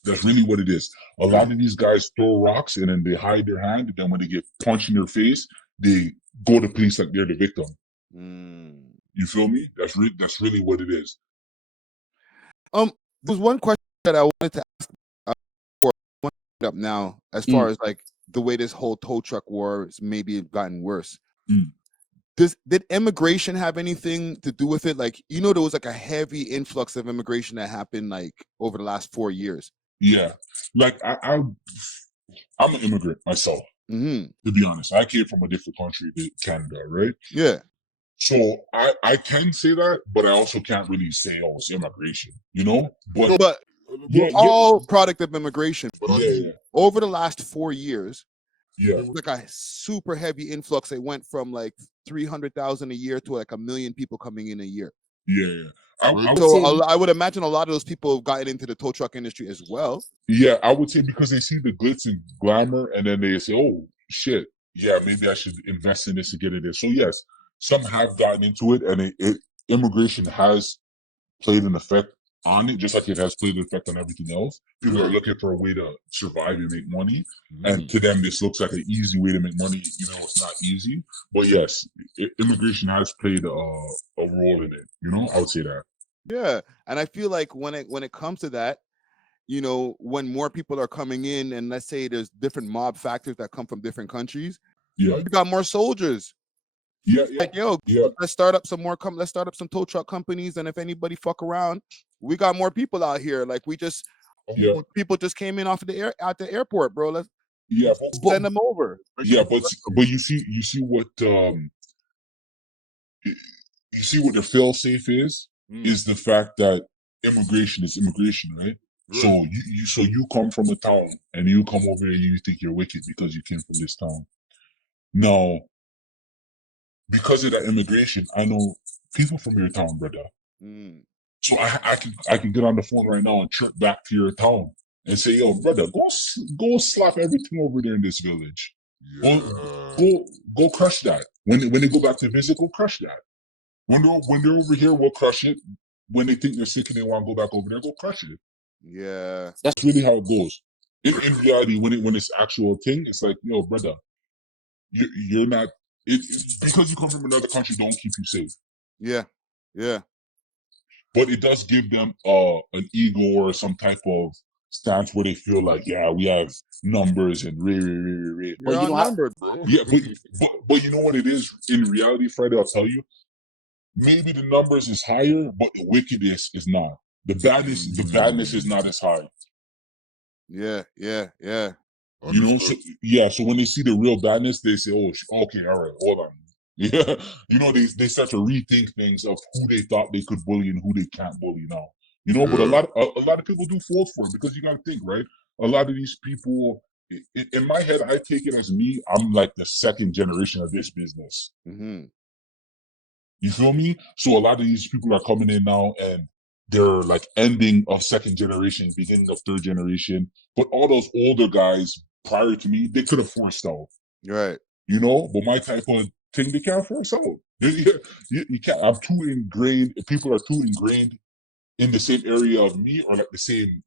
That's really what it is. A lot of these guys throw rocks and then they hide their hand, and then when they get punched in their face, they go to police like they're the victim. You feel me? That's really what it is. There's one question that I wanted to ask for up now, as far as like the way this whole tow truck war has maybe gotten worse. Did immigration have anything to do with it? Like, you know, there was like a heavy influx of immigration that happened like over the last 4 years. Yeah, like I'm an immigrant myself. To be honest, I came from a different country than Canada, right? Yeah. So I can say that, but I also can't really say, oh, it's immigration, you know? But we're all product of immigration. But yeah. Over the last 4 years, yeah, there was like a super heavy influx. It went from like 300,000 a year to like 1 million people coming in a year. Yeah. I would imagine a lot of those people have gotten into the tow truck industry as well. Yeah, I would say because they see the glitz and glamour, and then they say, oh, shit, yeah, maybe I should invest in this to get it in. So yes, some have gotten into it, and immigration has played an effect on it, just like it has played an effect on everything else. People are looking for a way to survive and make money, and to them, this looks like an easy way to make money, even though it's not easy. But yes, immigration has played a role in it. You know, I would say that. Yeah, and I feel like when it comes to that, you know, when more people are coming in, and let's say there's different mob factors that come from different countries, we got more soldiers. Like, yo, let's start up some more. Let's start up some tow truck companies, and if anybody fuck around, we got more people out here. Like, people just came in off of at the airport, bro. Let's send them over. Yeah, but you see what you see what the fail safe is the fact that immigration is immigration, right? So you come from a town and you come over here and you think you're wicked because you came from this town. Now, because of that immigration, I know people from your town, brother. So I can get on the phone right now and trip back to your town and say, yo, brother, go slap everything over there in this village. Go crush that. When they go back to visit, go crush that. When they're over here, we'll crush it. When they think they're sick and they want to go back over there, go crush it. Yeah, that's really how it goes. In reality, when it's actual thing, it's like, yo, brother, you're not. Because you come from another country, don't keep you safe. Yeah. But it does give them an ego or some type of stance where they feel like, yeah, we have numbers and You're but you outnumbered, bro. Yeah, but you know what it is in reality, Friday. I'll tell you. Maybe the numbers is higher, but the wickedness is not. The badness is not as high. Yeah. You know, so when they see the real badness, they say, "Oh, okay, all right, hold on." Yeah, you know, they start to rethink things of who they thought they could bully and who they can't bully now. You know, but a lot of people do fall for it because you got to think, right? A lot of these people, in my head, I take it as me. I'm like the second generation of this business. You feel me? So a lot of these people are coming in now and they're like ending of second generation, beginning of third generation. But all those older guys prior to me, they could have forced out. Right. You know, but my type of thing, they can't force out. You can't. I'm too ingrained. People are too ingrained in the same area of me or like the same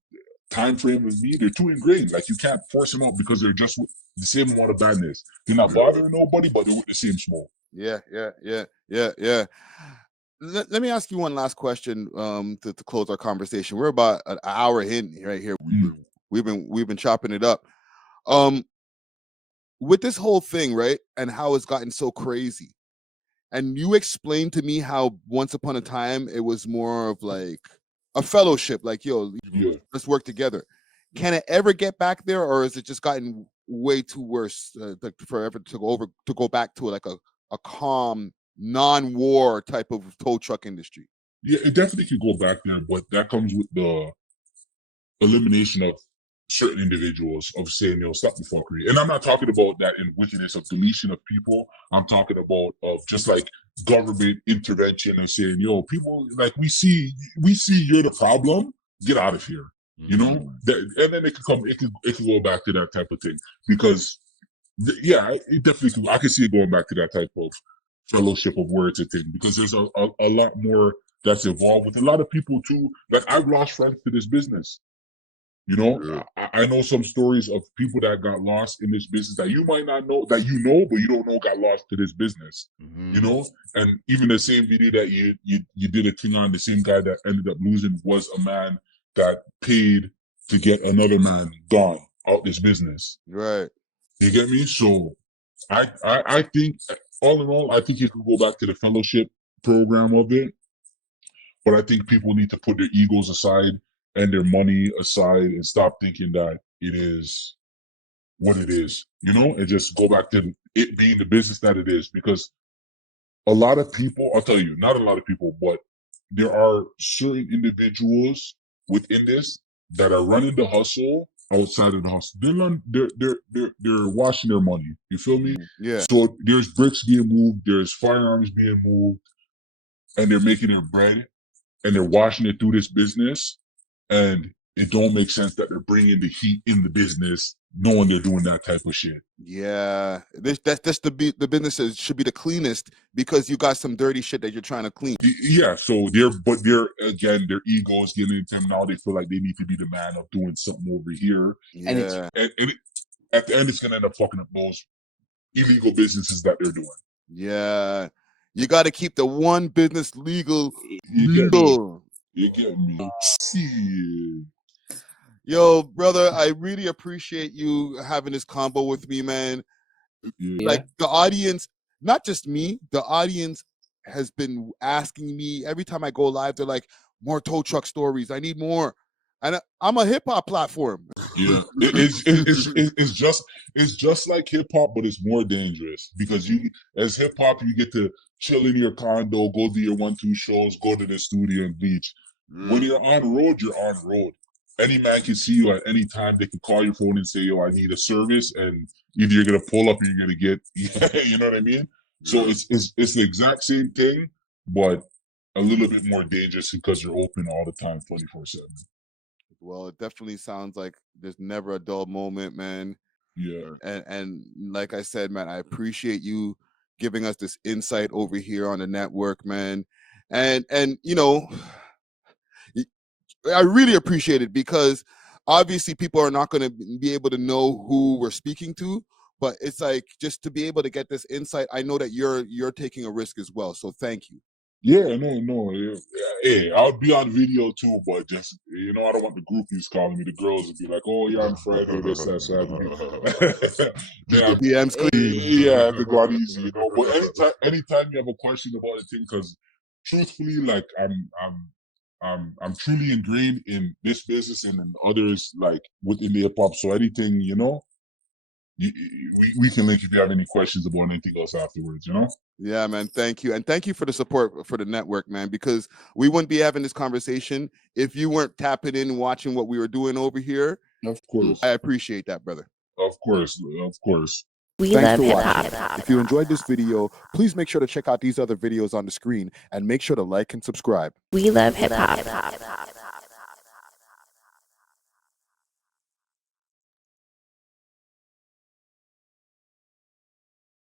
time frame as me. They're too ingrained. Like you can't force them out because they're just with the same amount of badness. They're not bothering nobody, but they're with the same smoke. Yeah. Let me ask you one last question to close our conversation. We're about an hour in right here. We've been chopping it up. With this whole thing, right, and how it's gotten so crazy. And you explained to me how once upon a time it was more of like a fellowship, like, yo, let's work together. Can it ever get back there, or is it just gotten way too worse forever to go back to like a calm, non-war type of tow truck industry? Yeah, it definitely could go back there, but that comes with the elimination of certain individuals of saying, stop the fuckery. And I'm not talking about that in wickedness of deletion of people. I'm talking about of just like government intervention and saying, people, like, we see you're the problem, get out of here. You know, and then it could go back to that type of thing, because it definitely I can see it going back to that type of fellowship of words and thing, because there's a lot more that's involved with a lot of people too. Like, I've lost friends to this business. I know some stories of people that got lost in this business that you might not know, that but you don't know got lost to this business. And even the same video that you did a thing on, the same guy that ended up losing was a man that paid to get another man gone out this business. Right. You get me? So I think, all in all, I think you could go back to the fellowship program of it. But I think people need to put their egos aside and their money aside and stop thinking that it is what it is, and just go back to it being the business that it is. Because a lot of people, I'll tell you, not a lot of people, but there are certain individuals within this that are running the hustle outside of the hustle. They're washing their money. You feel me? Yeah. So there's bricks being moved, there's firearms being moved, and they're making their bread, and they're washing it through this business, and it don't make sense that they're bringing the heat in the business, knowing they're doing that type of shit. Yeah, that's the businesses should be the cleanest, because you got some dirty shit that you're trying to clean. Yeah, so their ego is getting into them now. They feel like they need to be the man of doing something over here, and at the end, it's gonna end up fucking up those illegal businesses that they're doing. Yeah, you got to keep the one business legal. You get me? See. Yo, brother, I really appreciate you having this combo with me, man. Yeah. Like, the audience, not just me, the audience has been asking me every time I go live. They're like, more tow truck stories. I need more. And I'm a hip hop platform. Yeah, it's just like hip hop, but it's more dangerous, because you, as hip hop, you get to chill in your condo, go do your 1-2 shows, go to the studio and bleach. When you're on road, you're on road. Any man can see you at any time. They can call your phone and say, "Yo, I need a service," and either you're gonna pull up or you're gonna get, you know what I mean? So it's the exact same thing, but a little bit more dangerous, because you're open all the time, 24/7. Well, it definitely sounds like there's never a dull moment, man. Yeah. And like I said, man, I appreciate you giving us this insight over here on the network, man. And I really appreciate it, because obviously people are not going to be able to know who we're speaking to, but it's like, just to be able to get this insight, I know that you're taking a risk as well. So thank you. Yeah, no. Yeah, I'll be on video too, but just, I don't want the groupies calling me. The girls would be like, "Oh, you're on Friday, this, that, Saturday." Yeah, The DM's clean. yeah, I have to go on easy, But anytime you have a question about a thing, because truthfully, like, I'm truly ingrained in this business and in others, like, within the hip hop. So anything, we can link if you have any questions about anything else afterwards, Yeah, man. Thank you. And thank you for the support for the network, man, because we wouldn't be having this conversation if you weren't tapping in and watching what we were doing over here. Of course. I appreciate that, brother. Of course. Thanks for watching. If you enjoyed this video, please make sure to check out these other videos on the screen, and make sure to like and subscribe. We love hip hop.